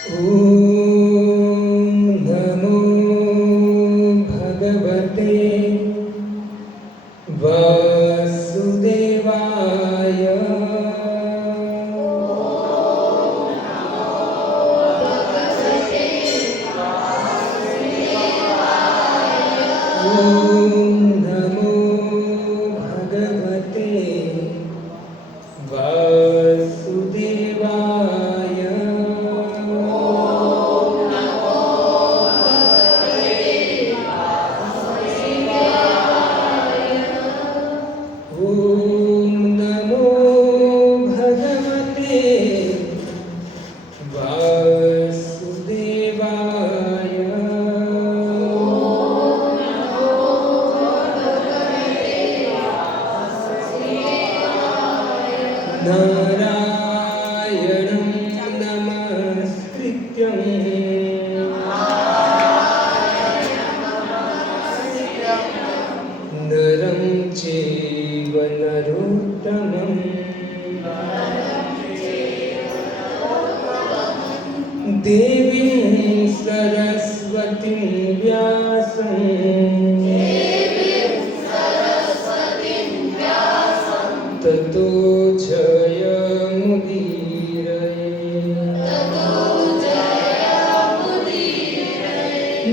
ॐ नमो भगवते वासुदेवाय। ॐ नमो भगवते वासुदेवाय। ॐ नमो भगवते वासुदेवाय। नारायणं नमस्कृत्यं नरं चैव नरोत्तमं देवीं सरस्वतीं व्यासं ततो जयमुदीरये।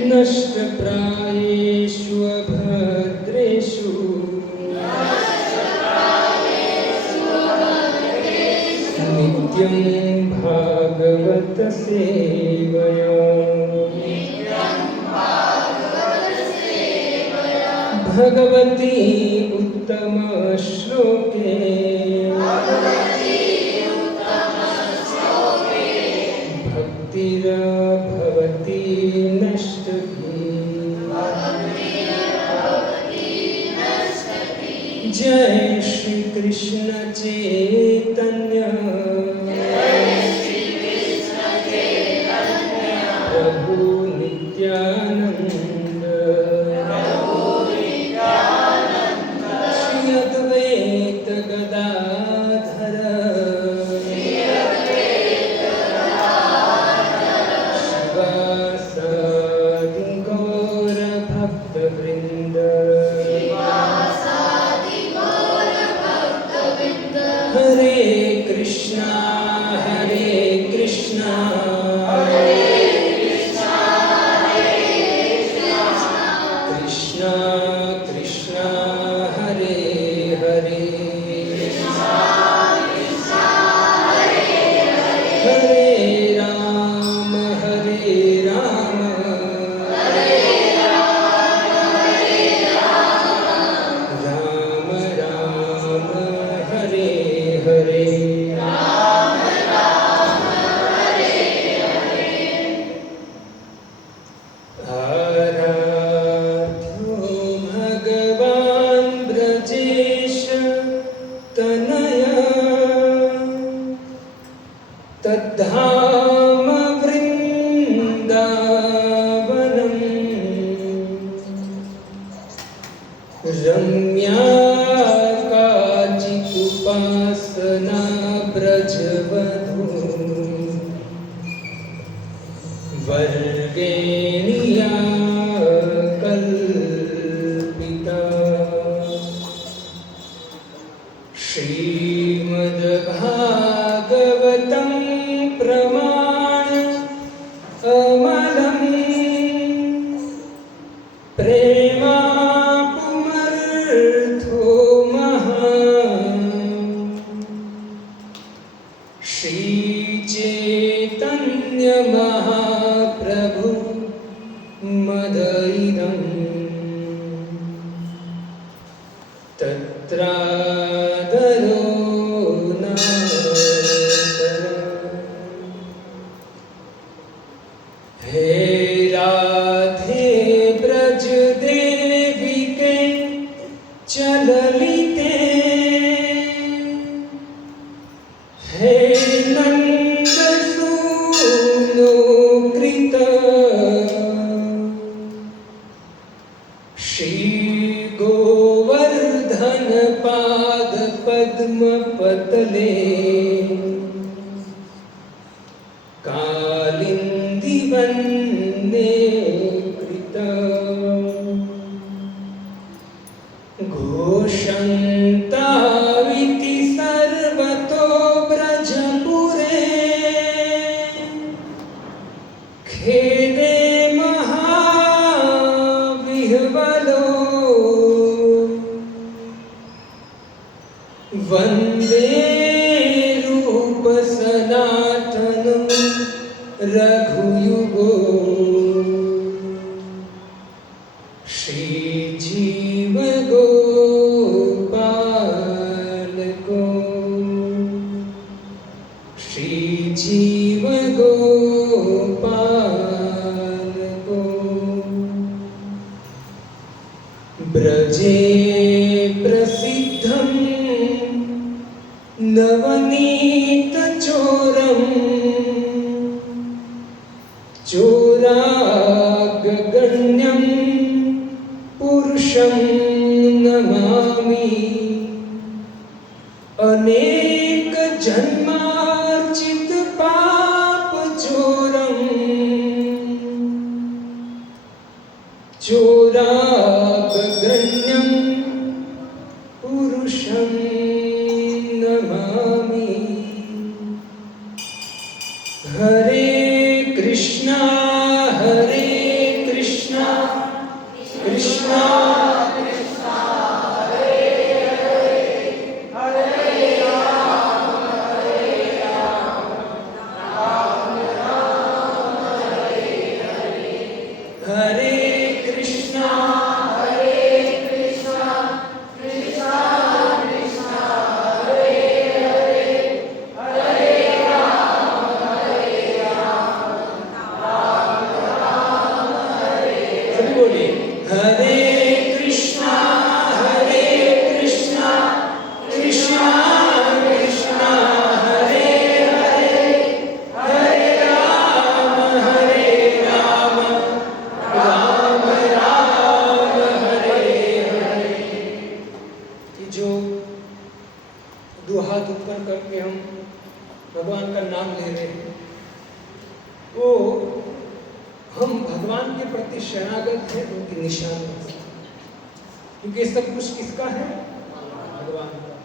नष्टप्रायेषु भद्रेषु नित्यं भागवत सेवया। भगवती उत्तम श्लोके भक्तिर्भवति नष्टभी। जय श्री कृष्ण चैतन्य प्रभु नित्यानंद श्री अद्वैत गदाधर शिवासादि गौर भक्तवृंद। हरे कृष्णा कृष्णा कृष्णा हरे हरे हरे राम राम राम हरे हरे। आराध्यो भगवान् ब्रजेश तनया तद्धाम वृन्दावनम् रम्या काचिदुपासना ब्रजवधू वर्गेणिया कल्पिता। श्रीमद्भागवतं प्रमाण अमलं प्रेमापुमर्थो महान्। श्रीचैतन्य महाप्रभु मदइदं तत्रादरो हे राधे ब्रज देविके चललिते। हे नंद सूनो कृत श्री गोवर्धन पाद पद्म पतले कालिंदी वन्दे कृतम् घोषन्ताविति सर्वतो ब्रजपुरे खेदे महाविह्वलो वन्दे रूप सनातनं रघुयुगो श्रीजीव गोपालको श्रीजीव गोपालको ब्रजे प्रसिद्धं नवनीतचोरम् चोरागगण्यं पुरुषं नमामि अनेकजन्मार्जित पापचोरम् चोरागगण्यं पुरुषं नमामि हरे कृष्णा कृष्णा कृष्णा क्योंकि सब कुछ किसका है? भगवान का।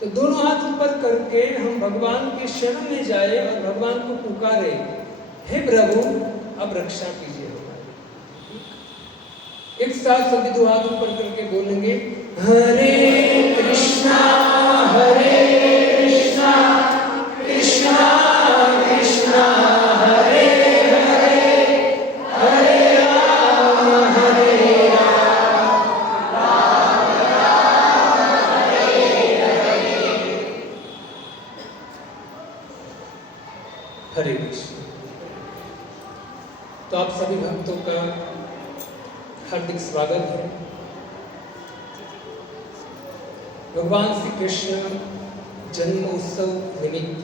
तो दोनों हाथ ऊपर करके हम भगवान के शरण में जाए और भगवान को पुकारे, हे प्रभु अब रक्षा कीजिए। एक साथ सभी दो हाथ ऊपर करके बोलेंगे, हरे कृष्णा कृष्णा कृष्णा हरे हरे हरे राम हरे कृष्ण। तो आप सभी भक्तों का हार्दिक स्वागत है। भगवान श्री कृष्ण जन्म उत्सव निमित्त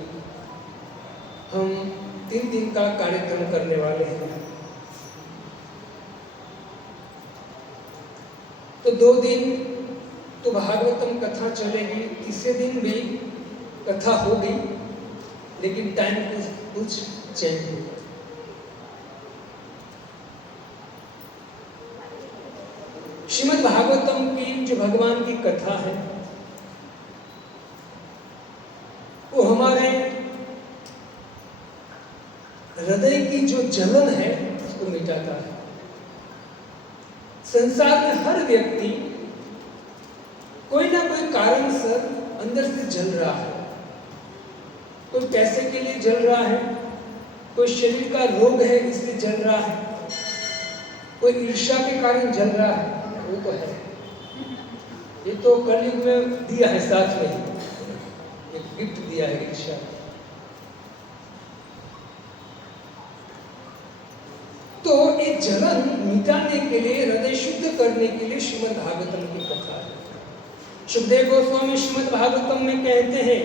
हम 3 दिन का कार्यक्रम करने वाले हैं। तो 2 दिन तो भागवतम कथा चलेगी, तीसरे दिन भी कथा होगी, लेकिन टाइम कुछ चेंज होगा। श्रीमद् भागवतम की जो भगवान की कथा है वो हमारे हृदय की जो जलन है उसको मिटाता है। संसार में हर व्यक्ति कोई ना कोई कारण से अंदर से जल रहा है। कोई पैसे के लिए जल रहा है, कोई शरीर का रोग है इसलिए जल रहा है, कोई ईर्ष्या के कारण जल रहा है। वो तो है, ये तो कलयुग में दिया है, साथ में एक गिफ्ट दिया है ईर्ष्या। तो ये जलन मिटाने के लिए, हृदय शुद्ध करने के लिए श्रीमद् भागवतम की कथा है। सुखदेव गोस्वामी श्रीमद् भागवतम में कहते हैं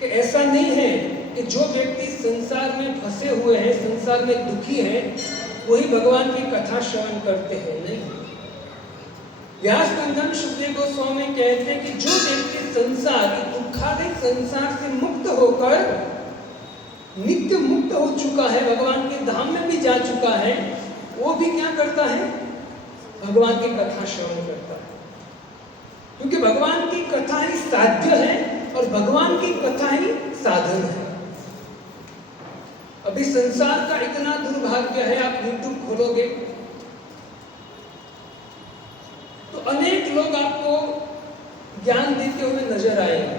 कि ऐसा नहीं है कि जो व्यक्ति संसार में फंसे हुए हैं, संसार में दुखी हैं, वही भगवान की कथा श्रवण करते हैं। नहीं, व्यासनंदन सुखदेव गोस्वामी कहते हैं कि जो व्यक्ति संसार, दुखालय संसार से मुक्त होकर नित्य मुक्त चुका है, भगवान के धाम में भी जा चुका है, वो भी क्या करता है? भगवान की कथा श्रवण करता है, क्योंकि भगवान की कथा ही साध्य है और भगवान की कथा ही साधन है। अभी संसार का इतना दुर्भाग्य है, आप YouTube खोलोगे तो अनेक लोग आपको ज्ञान देते हुए नजर आएंगे,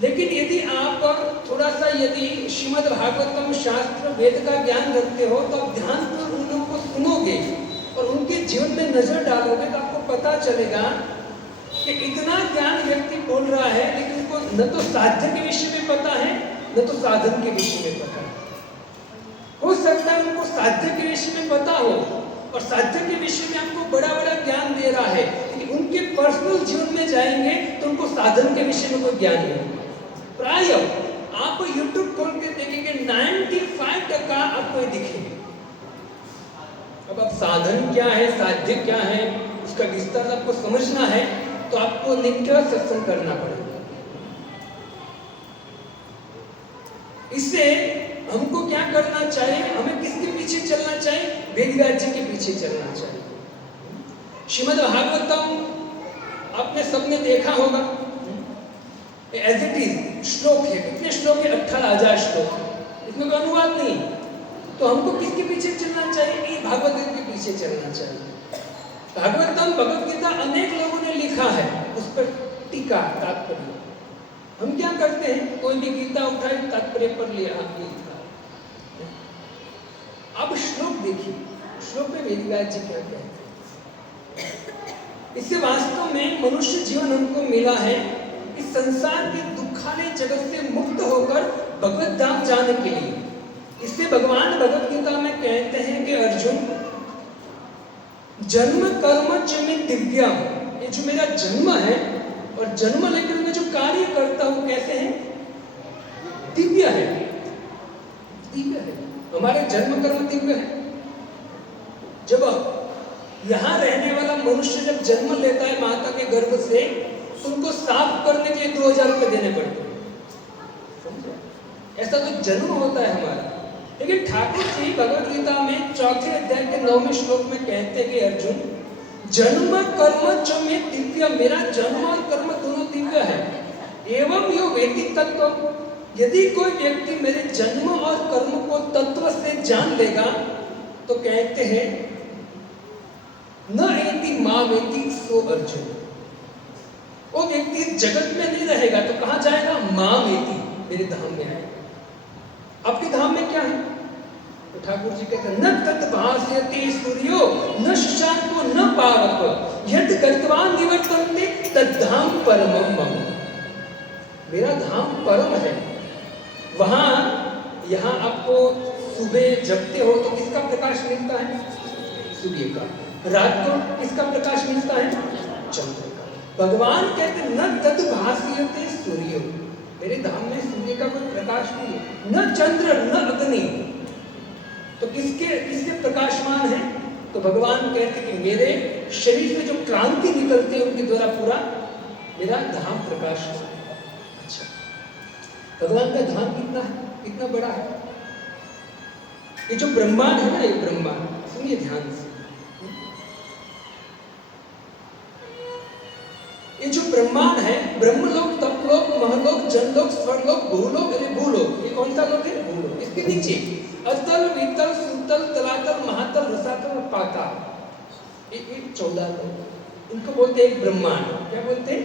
लेकिन यदि आप थोड़ा सा यदि श्रीमद् भागवतम शास्त्र वेद का ज्ञान रखते हो तो आप ध्यानपूर्वक उन लोगों को सुनोगे और उनके जीवन में नजर डालोगे तो आपको पता चलेगा कि इतना ज्ञान व्यक्ति बोल रहा है, लेकिन उनको न तो साध्य के विषय में पता है न तो साधन के विषय में पता है। हो सकता है उनको साध्य के विषय में पता हो और साध्य के विषय में आपको बड़ा बड़ा ज्ञान दे रहा है, लेकिन उनके पर्सनल जीवन में जाएंगे तो उनको साधन के विषय में कोई ज्ञान नहीं। प्राय आप YouTube खोल के देखेंगे 95% आपको ये दिखेंगे। अब आप साधन क्या है, साध्य क्या है, उसका विस्तार आपको समझना है तो आपको नित्य सत्संग करना पड़ेगा। इससे हमको क्या करना चाहिए? हमें किसके पीछे चलना चाहिए? वेदव्यास जी के पीछे चलना चाहिए। श्रीमद् भागवतम आपने सबने देखा होगा, एज इट इज श्लोक है। कितने श्लोक है? 18,000 श्लोक। इसमें कोई अनुवाद नहीं। तो हमको किसके पीछे चलना चाहिए? ये भागवत के पीछे चलना चाहिए। भागवतम भगवत गीता अनेक लोगों ने लिखा है, उस पर टीका तात्पर्य। हम क्या करते हैं? कोई भी गीता उठाए तात्पर्य पर लिया, अब श्लोक देखिए, श्लोक में वेदव्यास जी क्या कहते हैं। इससे वास्तव में मनुष्य जीवन हमको मिला है इस संसार के दुखालय जगत से मुक्त होकर भगवत धाम जाने के लिए। इससे भगवान भगवत गीता में कहते हैं कि अर्जुन, जन्म कर्म च में दिव्यम, ये जो मेरा जन्म है और जन्म लेकर मैं जो कार्य करता हूं कैसे है? दिव्य है, दिव्य है। हमारे जन्म कर्म दिव्य है। जब यहां रहने वाला मनुष्य जब जन्म लेता है माता के गर्भ से, तो उनको साफ करने के लिए 2000 रुपए देने पड़ते हैं। ऐसा तो जन्म होता है हमारा। लेकिन ठाकुर जी भगवत गीता में 4थे अध्याय के 9वें श्लोक में कहते हैं कि अर्जुन, जन्म कर्म च में दिव्य, मेरा जन्म और कर्म दोनों दिव्य है। एवं यो वेति तत्व, यदि कोई व्यक्ति मेरे जन्म और कर्म को तत्व से जान लेगा तो कहते हैं न एति मामेति सो अर्जुन, वो व्यक्ति जगत में नहीं रहेगा तो कहां जाएगा? मामेति, मेरे धाम में आएगा। आपके धाम में क्या है? तो ठाकुर जी कहते हैं न तत् भास्यति सूर्यो न शशांको न पावक यद गत्वा निवर्तन्ते तद्धाम परमं मम। मेरा धाम परम है। वहां यहां आपको सुबह जगते हो तो किसका प्रकाश मिलता है? सूर्य का। रात को किसका प्रकाश मिलता है? चंद्र का। भगवान कहते न तत् भास्यते सूर्यो, मेरे धाम में सूर्य का कोई प्रकाश नहीं है, न चंद्र न अग्नि। तो किसके प्रकाशमान है? तो भगवान कहते कि मेरे शरीर में जो क्रांति निकलती है उनके द्वारा पूरा मेरा धाम प्रकाश है। अच्छा, भगवान का धाम कितना है, कितना बड़ा है? ये जो ब्रह्मांड है ना, ये ब्रह्मांड, सुनिए ध्यान से, ये जो ब्रह्मांड है, ब्रह्मलोक, तपलोक, महलोक, जनलोक, स्वर्लोक, भूलोक, भूलोक, ये कौन सा लोक है? भूलोक। इसके नीचे अतल, वितल, सुतल, तलातल, महातल, रसातल, पाताल, ये 14 लोक, इनको बोलते हैं ब्रह्मांड। क्या बोलते हैं?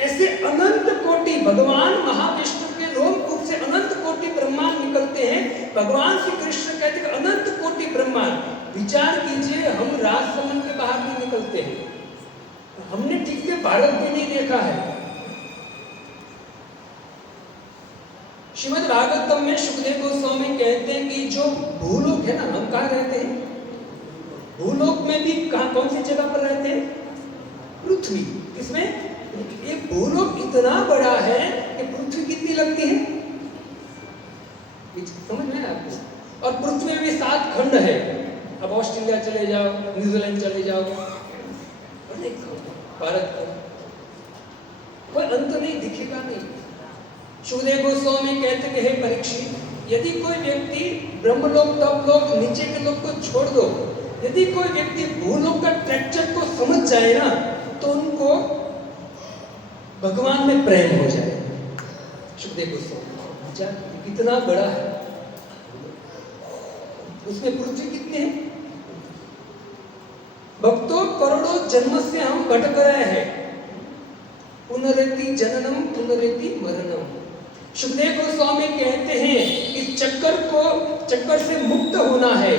ऐसे अनंत कोटि, भगवान महाविष्णु के रोमकूप से अनंत कोटि ब्रह्मांड निकलते हैं। भगवान श्री कृष्ण कहते हैं अनंत कोटि ब्रह्मांड। विचार कीजिए, हम राजसमंद के बाहर भी निकलते हैं, हमने ठीक से भारत भी नहीं देखा है। श्रीमद् भागवतम में सुखदेव गोस्वामी कहते हैं कि जो भूलोक है ना, हम कहाँ रहते हैं? भूलोक में भी कहाँ, कौन सी जगह पर रहते हैं? पृथ्वी। किसमें? ये भूलोक इतना बड़ा है कि पृथ्वी कितनी लगती है? समझ में आपको? और पृथ्वी में भी 7 खंड है। अब ऑस्ट्रेलिया चले जाओ, न्यूजीलैंड चले जाओ, भारत का कोई अंत नहीं, दिखेगा नहीं। सुखदेव गोस्वामी कहते कि हे परीक्षित, यदि कोई व्यक्ति ब्रह्मलोक तपलोक नीचे के लोग को छोड़ दो, यदि कोई व्यक्ति भूलोक का ट्रैक्चर को समझ जाए ना, तो उनको भगवान में प्रेम हो जाए। सुखदेव गोस्वामी कितना बड़ा है, उसमें पृथ्वी कितने हैं? भक्तों, करोड़ों जन्म से हम भटक रहे हैं। पुनरेति जननम पुनरेति मरणम। सुखदेव गोस्वामी कहते हैं इस चक्कर से मुक्त होना है,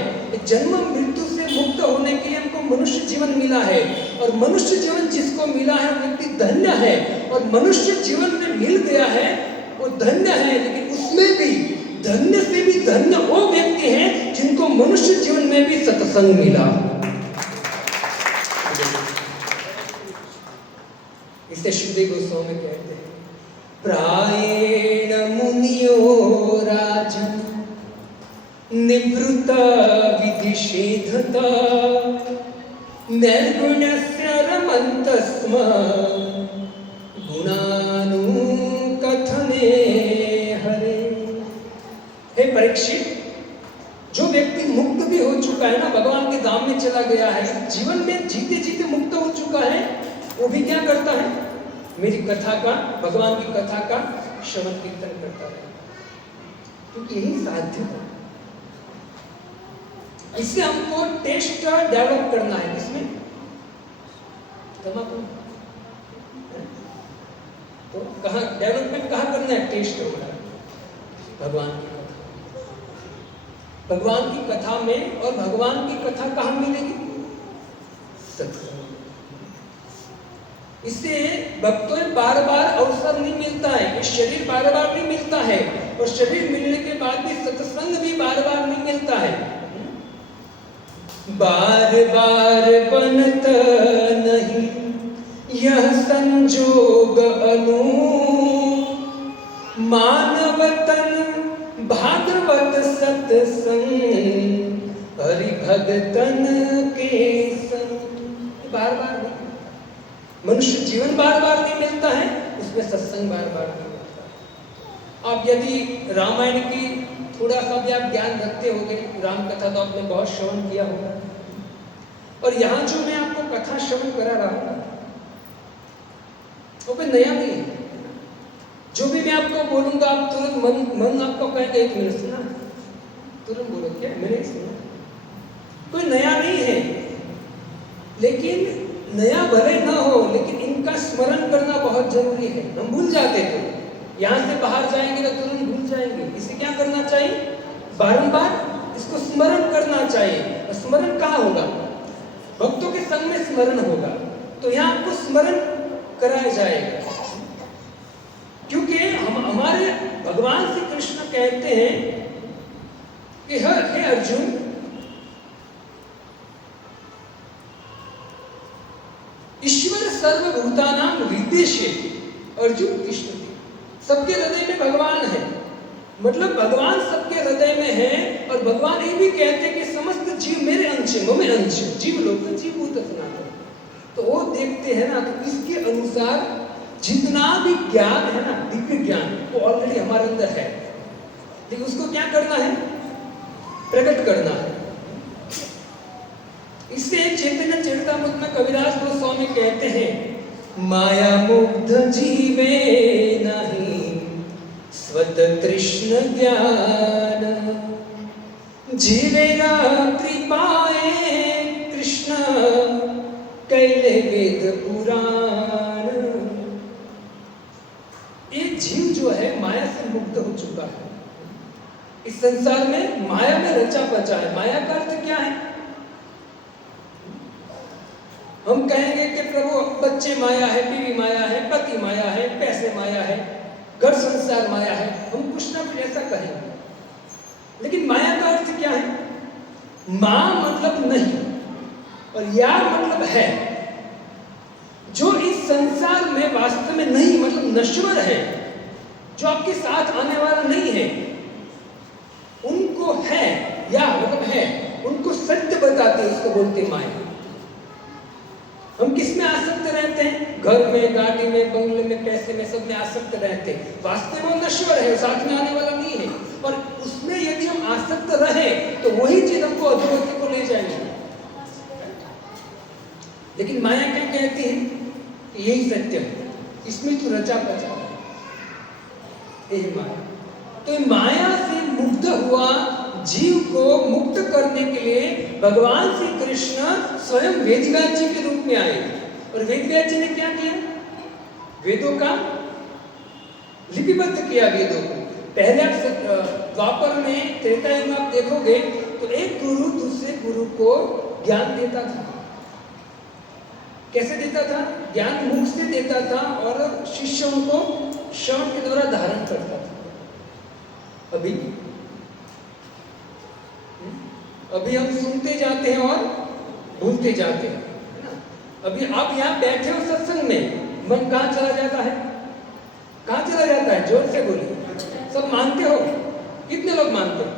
जन्म मृत्यु से मुक्त होने के लिए हमको मनुष्य जीवन मिला है, और मनुष्य जीवन जिसको मिला है वो व्यक्ति धन्य है, और मनुष्य जीवन में मिल गया है वो धन्य है। लेकिन उसमें भी धन्य से भी धन्य वो व्यक्ति हैं जिनको मनुष्य जीवन में भी सत्संग मिला। इसे सुखदेव गोस्वामी कहते हैं, प्रायेण मुनियो राजन् निवृत्त विधिषेधत निर्गुणस्य रमन्त स्म गुणानुकथने हरे। हे परीक्षित, जो व्यक्ति मुक्त भी हो चुका है ना, भगवान के धाम में चला गया है, जीवन में जीते जीते मुक्त हो चुका है, वो भी क्या करता है? मेरी कथा का, भगवान की कथा का श्रवण कीर्तन करता है, क्योंकि यही साध्य है। इससे हमको टेस्ट डेवलप करना है। किसमें? तमाकू। तो कहाँ डेवलपमेंट कहाँ करना है? टेस्ट होगा भगवान की कथा, भगवान की कथा में। और भगवान की कथा कहाँ मिलेगी? सत्संग। इससे भक्तों बार बार अवसर नहीं मिलता है, ये शरीर बार बार नहीं मिलता है, और शरीर मिलने के बाद भी सत्संग भी बार बार नहीं मिलता है। बार बार बनत नहीं यह संजोग अनु, मानव तन भागवत सत्संग हरि भगतन के संग। बार बार नहीं, मनुष्य जीवन बार बार नहीं मिलता है, उसमें सत्संग बार बार नहीं मिलता है। आप यदि रामायण की थोड़ा सा भी आप ज्ञान रखते होंगे, राम कथा तो आपने बहुत श्रवण किया होगा, और यहाँ जो मैं आपको कथा श्रवण करा रहा हूँ वो कोई नया नहीं है। जो भी मैं आपको बोलूंगा आप तुरंत मन आपको कहेंगे एक मिनट सुना, तुरंत बोलो क्या मैंने सुना। कोई नया नहीं है, लेकिन नया भले ना हो, लेकिन इनका स्मरण करना बहुत जरूरी है। हम भूल जाते थे, यहाँ से बाहर जाएंगे तो तुरंत भूल जाएंगे। इसे क्या करना चाहिए? बारंबार इसको स्मरण करना चाहिए। और स्मरण कहाँ होगा? भक्तों के संग में स्मरण होगा। तो यहाँ आपको स्मरण कराया जाएगा, क्योंकि हमारे भगवान श्री कृष्ण कहते हैं कि हे अर्जुन, ईश्वर सर्वभूतानां हृदयेषु अर्जुन तिष्ठति। सबके हृदय में भगवान है, मतलब भगवान सबके हृदय में है। और भगवान ये भी कहते हैं कि समस्त जीव मेरे अंश है, मम अंश, जीव लोक जीवभूत सनातन। तो वो देखते हैं ना, तो इसके अनुसार जितना भी ज्ञान है ना, दिव्य ज्ञान, वो ऑलरेडी हमारे अंदर है, लेकिन उसको क्या करना है? प्रकट करना है। इससे चैतन्य चरितामृत में कविराज गोस्वामी कहते हैं, माया मुग्ध जीवे नहीं स्वत तृष्ण ज्ञान, जीवे रात्रि पाए कृष्ण कैले वेद पुराण। ये जीव जो है माया से मुक्त हो चुका है, इस संसार में माया में रचा बचा है। माया का अर्थ क्या है? हम कहेंगे कि प्रभु बच्चे माया है, बीवी माया है, पति माया है, पैसे माया है, घर संसार माया है, हम कुछ ना कुछ ऐसा कहेंगे। लेकिन माया का अर्थ क्या है? मां मतलब नहीं, और या मतलब है। जो इस संसार में वास्तव में नहीं, मतलब नश्वर है, जो आपके साथ आने वाला नहीं है, उनको है या मतलब है, उनको सत्य बताते हैं, उसको बोलते माया। हम किस में आसक्त रहते हैं? घर में, गाड़ी में, बंगले में, पैसे में, सब में आसक्त रहते हैं। वास्तव में वो नश्वर है, साथ में आने वाला नहीं है, और उसमें वही चीज हमको अधोगति को ले जाएगी। लेकिन माया क्या कहती है कि यही सत्य है, इसमें तो रचा बचा है, यही माया। तो माया से मुक्त हुआ जीव को मुक्त करने के लिए भगवान श्री कृष्ण स्वयं वेदव्यास जी के रूप में आए। और वेदव्यास जी ने क्या किया? वेदों का लिपिबद्ध किया। वेदों को पहले आप द्वापर में, त्रेता युग में आप देखोगे तो एक गुरु दूसरे गुरु को ज्ञान देता था। कैसे देता था? ज्ञान मुख से देता था और शिष्यों को श्रवण के द्वारा धारण करता था। अभी हम सुनते जाते हैं और भूलते जाते हैं, है ना? अभी आप यहाँ बैठे हो सत्संग में, मन कहाँ चला जाता है? कहाँ चला जाता है? जोर से बोलिए। सब मानते हो? कितने लोग मानते हो?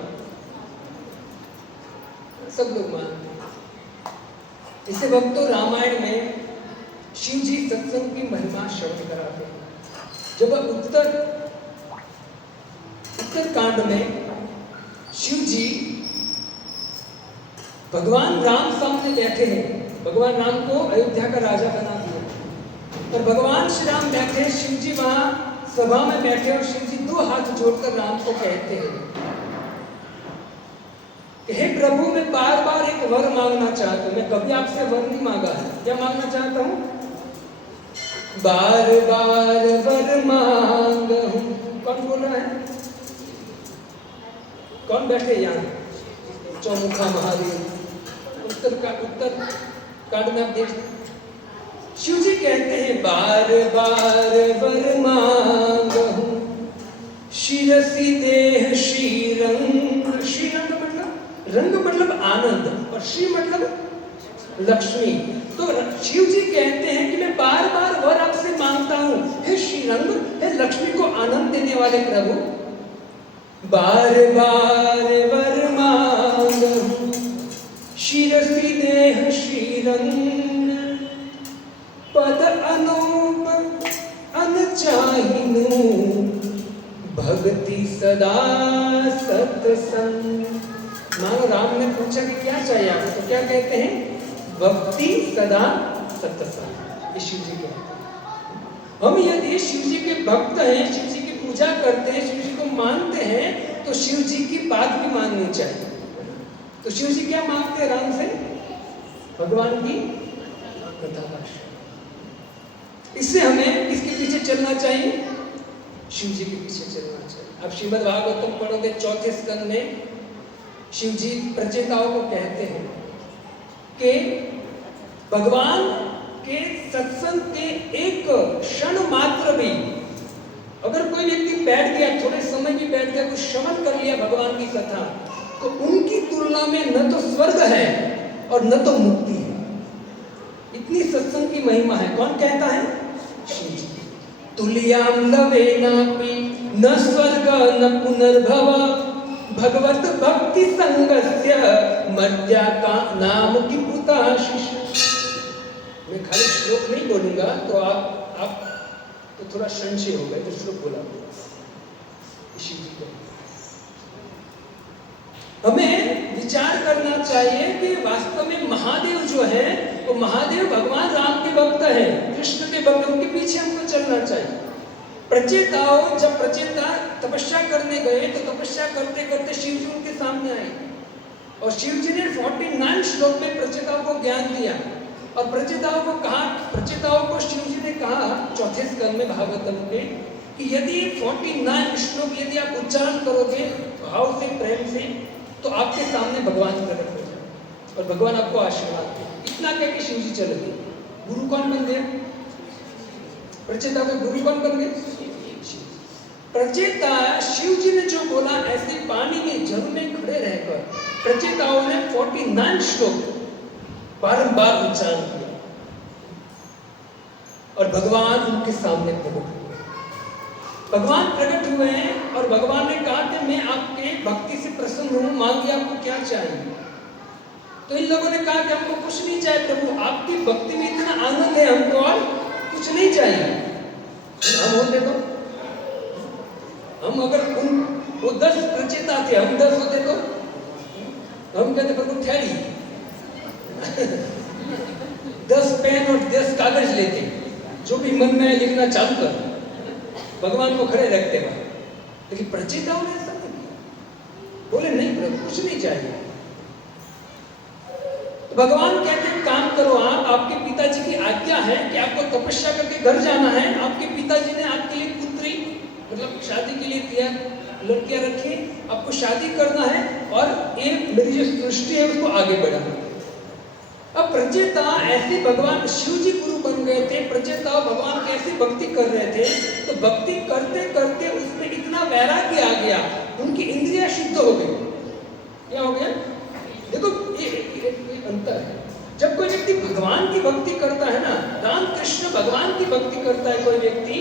सब लोग मानते हैं। इसे भक्तों रामायण में शिव जी सत्संग की महिमा श्रवण कराते हैं। जब उत्तर कांड में शिव जी भगवान राम सामने बैठे हैं, भगवान राम को अयोध्या का राजा बना दिया और भगवान श्री राम बैठे, शिव जी वहां सभा में बैठे और शिव जी दो हाथ जोड़कर राम को कहते हैं कि हे प्रभु, मैं बार बार एक वर मांगना चाहता हूं। मैं कभी आपसे वर नहीं मांगा है। क्या मांगना चाहता हूं? बार बार वर मांग हूं। कौन बोल रहा है? कौन बैठे यहाँ? चौमुखा महादेव। उत्तर कांड में आप देख, शिव जी कहते हैं बार बार वर मांग हूं, शिरसी देह श्रीरंग। श्रीरंग मतलब रंग मतलब आनंद और श्री मतलब लक्ष्मी। तो शिव जी कहते हैं कि मैं बार बार वर आपसे मांगता हूं, हे श्रीरंग, हे लक्ष्मी को आनंद देने वाले प्रभु, बार बार वर मांग हूं, शिरसी देह श्रीरंग, पद अनूप अनचाहिनु, भक्ति सदा सत्संग। मानो राम ने पूछा कि क्या चाहिए आपको, तो क्या कहते हैं? भक्ति सदा सत्संग। शिव जी कहते हैं हम यदि शिव जी के भक्त हैं, शिव जी की पूजा करते हैं, शिव जी को मानते हैं, तो शिव जी की बात भी माननी चाहिए। तो शिव जी क्या मांगते हैं राम से? भगवान की कथा का। इससे हमें किसके पीछे चलना चाहिए? शिव जी के पीछे चलना चाहिए। आप श्रीमद् भागवतम पढ़ोगे, चौथे स्कंद में शिव जी प्रचेताओं को कहते हैं कि भगवान के सत्संग के एक क्षण मात्र भी अगर कोई व्यक्ति बैठ गया, थोड़े समय भी बैठ गया, कुछ श्रवण कर लिया भगवान की कथा, तो उनकी तुलना में न तो स्वर्ग है और न तो मुक्ति है। इतनी सत्संग की महिमा है। कौन कहता है? शिव जी। तुल्याम लवेनापि न स्वर्ग न पुनर्भव, भगवत भक्ति संगस्य मज्जा का नाम की पुताशिष। मैं खाली श्लोक नहीं बोलूंगा तो आप तो थोड़ा संशय हो गए, तो श्लोक बोला। शिव जी को हमें विचार करना चाहिए कि वास्तव में महादेव जो है वो महादेव भगवान राम के भक्त हैं, कृष्ण के भक्त, उनके पीछे हमको चलना चाहिए। प्रचेताओं, जब प्रचेता तपस्या करने गए तो तपस्या करते करते शिव जी उनके सामने आए और शिव जी ने 49 श्लोक में प्रचेताओं को ज्ञान दिया और प्रचेताओं को कहा, प्रचेताओं को शिव जी ने कहा चौथे स्कंद में भागवतम के कि यदि 49 श्लोक यदि आप उच्चारण करोगे भाव से, प्रेम से, तो आपके सामने भगवान प्रकट हो जाए और भगवान आपको आशीर्वाद दे। इतना कह के शिव जी चले गए। गुरु कौन बन गया? प्रचेता का गुरु कौन बन गए? प्रचेता शिव जी ने जो बोला, ऐसे पानी के जल में खड़े रहकर प्रचेताओं ने 49 श्लोक बारंबार उच्चारण किया और भगवान उनके सामने प्रकट हुए। भगवान प्रकट हुए हैं और भगवान ने कहा कि मैं आपके भक्ति से प्रसन्न हूं, मांगिए आपको क्या चाहिए। तो इन लोगों ने कहा कि हमको कुछ नहीं चाहिए प्रभु, आपकी भक्ति में इतना आनंद है, हमको और कुछ नहीं चाहिए। हम होते तो, हम अगर वो 10 प्रचेता थे, हम 10 होते तो हम कहते प्रभु ठहरी 10 पेन और 10 कागज लेके जो भी मन में लिखना चालू कर, भगवान को खड़े रखते हैं। लेकिन प्रचेताओं ने ऐसा नहीं किया, बोले नहीं प्रभु कुछ नहीं चाहिए। तो भगवान कहते हैं काम करो, आप आपके पिताजी की आज्ञा है कि आपको तपस्या करके घर जाना है। आपके पिताजी ने आपके लिए पुत्री मतलब शादी के लिए तैयार लड़कियां रखी, आपको शादी करना है और एक मेरी जो सृष्टि है उसको आगे बढ़ाना। अब प्रचेता ऐसे भगवान शिव जी गुरु बन गए थे, प्रचेता भगवान की ऐसी भक्ति कर रहे थे, तो भक्ति करते करते उसमें इतना वैराग्य आ गया, उनकी इंद्रियां शुद्ध हो गई। क्या हो गया? देखो ये अंतर है। जब कोई व्यक्ति भगवान की भक्ति करता है ना, राम कृष्ण भगवान की भक्ति करता है कोई व्यक्ति,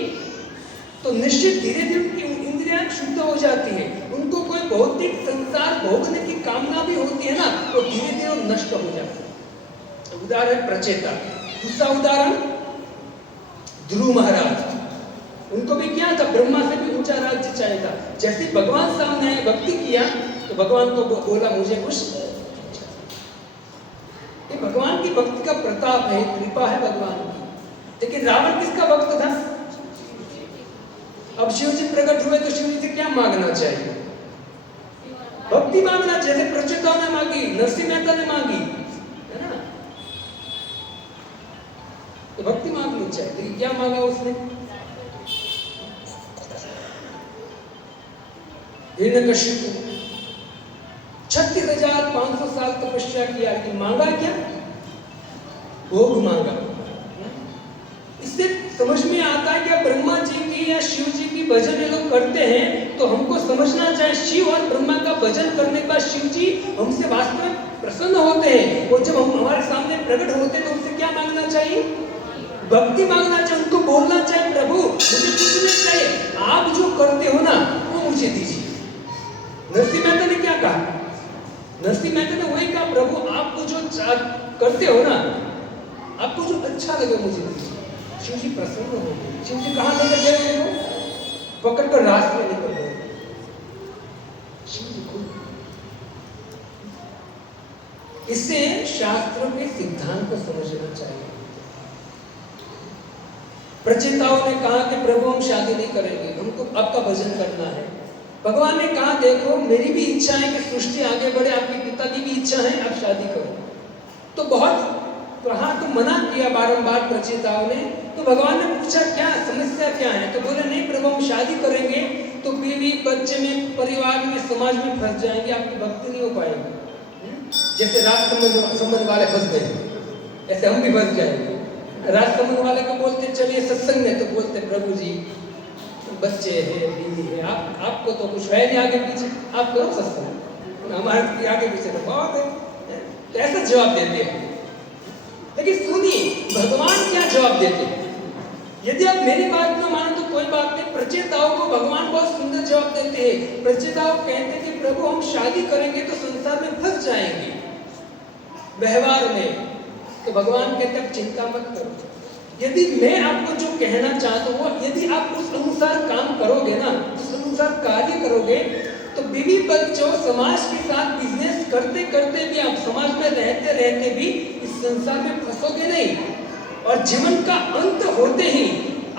तो निश्चित धीरे धीरे उनकी इंद्रियां शुद्ध हो जाती है। उनको कोई भौतिक संसार भोगने की कामना भी होती है ना, तो धीरे धीरे नष्ट हो जाती है। उदाहरण प्रचेता। दूसरा उदाहरण ध्रुव महाराज, उनको भी क्या था, ब्रह्मा से भी ऊंचा राज्य चाहिए था। जैसे भगवान सामने आए भक्ति किया तो भगवान को बोला मुझे कुछ, ये भगवान की भक्ति का प्रताप है, कृपा है भगवान की। लेकिन रावण किसका भक्त था? अब शिव जी प्रकट हुए तो शिव जी से क्या मांगना चाहिए? भक्ति मांगना, जैसे प्रचेताओं ने मांगी, नरसिंह मेहता ने मांगी, है ना, तो भक्ति मांगनी चाहिए। लेकिन क्या मांगा उसने? हिरण्यकशिपु 36,500 साल तपस्या किया, लेकिन मांगा क्या? भोग मांगा। इससे समझ में आता है कि ब्रह्मा जी की या शिव जी की भजन ये लोग करते हैं, तो हमको समझना चाहिए शिव और ब्रह्मा का भजन करने के बाद शिव जी हमसे वास्तव में प्रसन्न होते हैं। और जब हम हमारे सामने प्रकट होते हैं तो उनसे क्या मांगना चाहिए? भक्ति मांगना चाहिए। उनको बोलना चाहिए प्रभु मुझे कुछ नहीं चाहिए, आप जो करते हो ना वो मुझे दीजिए। नरसिंह मेहता ने क्या कहा? नरसिंह मेहता ने वही कहा, प्रभु आपको जो करते हो ना, आपको जो अच्छा लगे मुझे दीजिए। शिव जी प्रसन्न हो गए। शिव जी कहाँ लेकर गए उनको? पकड़ कर रास्ते में लेकर गए। शिव जी खुद। इससे शास्त्रों के सिद्धांत को समझना चाहिए। प्रचेताओं ने कहा कि प्रभु हम शादी नहीं करेंगे, हमको आपका भजन करना है। भगवान ने कहा देखो मेरी भी इच्छा है कि सृष्टि आगे बढ़े, आपके पिता की भी इच्छा है आप शादी करो। तो बहुत कहा तो मना किया बारंबार प्रचेताओं ने। तो भगवान ने पूछा क्या समस्या क्या है? तो बोले नहीं प्रभु हम शादी करेंगे तो बीवी बच्चे में परिवार में समाज में फंस जाएंगे, आपकी भक्ति नहीं हो पाएगी। जैसे राज संबंध वाले फंस गए ऐसे हम भी फंस जाएंगे। राज संबंध वाले को बोलते चलिए सत्संग में, तो बोलते प्रभु जी बच्चे है बीवी है, आपको तो कुछ है नहीं आगे पीछे, आप करो सत्संग, हमारे आगे पीछे तो बहुत है। तो ऐसा जवाब देते हैं। लेकिन सुनिए भगवान क्या जवाब देते हैं। यदि आप मेरी बात न माने तो कोई बात नहीं, प्रचेताओं को भगवान बहुत सुंदर जवाब देते हैं। प्रचेताओं कहते हैं कि प्रभु हम शादी करेंगे तो संसार में फंस जाएंगे व्यवहार में। तो भगवान कहते हैं चिंता मत करो, यदि मैं आपको जो कहना चाहता हूँ यदि आप उस अनुसार काम करोगे ना, उस अनुसार कार्य करोगे, तो बीवी बच्चों समाज के साथ बिजनेस करते करते भी आप समाज में रहते रहते भी इस संसार में फंसोगे नहीं, और जीवन का अंत होते ही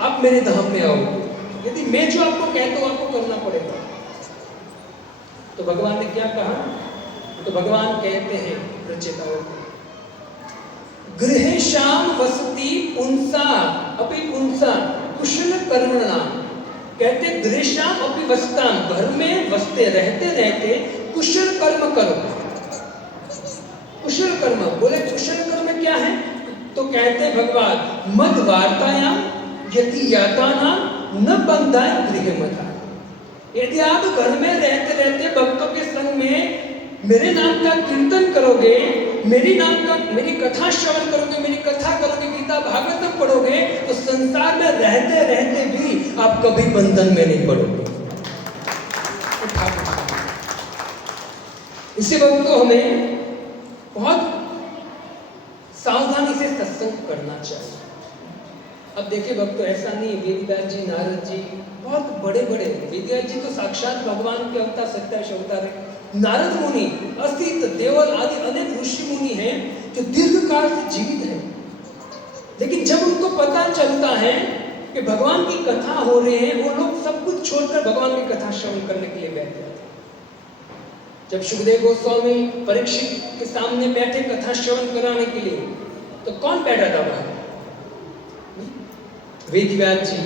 आप मेरे धाम में आओगे। यदि मैं जो आपको कहता हूँ आपको करना पड़ेगा। तो भगवान ने क्या कहा? तो भगवान कहते हैं प्रचेताओं को, गृहेशाम वसति पुंसा अपि पुंसा कुशल कर्मणा। कहते गृहेशाम अपि वसताम, घर में वसते रहते रहते कुशल कर्म करो। कुशल कर्म, बोले कुशल कर्म क्या है? तो कहते भगवान मद वार्तायाम यदि याताना न बंधाय गृहमता। यदि आप घर में रहते रहते भक्तों के संग में मेरे नाम का कीर्तन करोगे, मेरी कथा श्रवण करोगे, मेरी कथा करोगे, गीता भागवतम पढ़ोगे, तो संसार में रहते रहते भी आप कभी बंधन में नहीं पड़ोगे। इसी वक्त तो हमें बहुत सावधानी से सत्संग करना चाहिए। अब देखिए भक्तों, ऐसा नहीं, वेदव्यास जी, नारद जी बहुत बड़े बड़े, वेदव्यास जी तो साक्षात भगवान के अवतार, 27 अवतार है। नारद मुनि, असित, देवल आदि अनेक ऋषि मुनि हैं जो दीर्घ काल से जीवित हैं, लेकिन जब उनको पता चलता है कि भगवान की कथा हो रही है, वो लोग सब कुछ छोड़कर भगवान की कथा श्रवण करने के लिए बैठ जाते हैं। जब सुखदेव गोस्वामी परीक्षित के सामने बैठे कथा श्रवण कराने के लिए, तो कौन बैठा था वहां? वेदव्यास जी,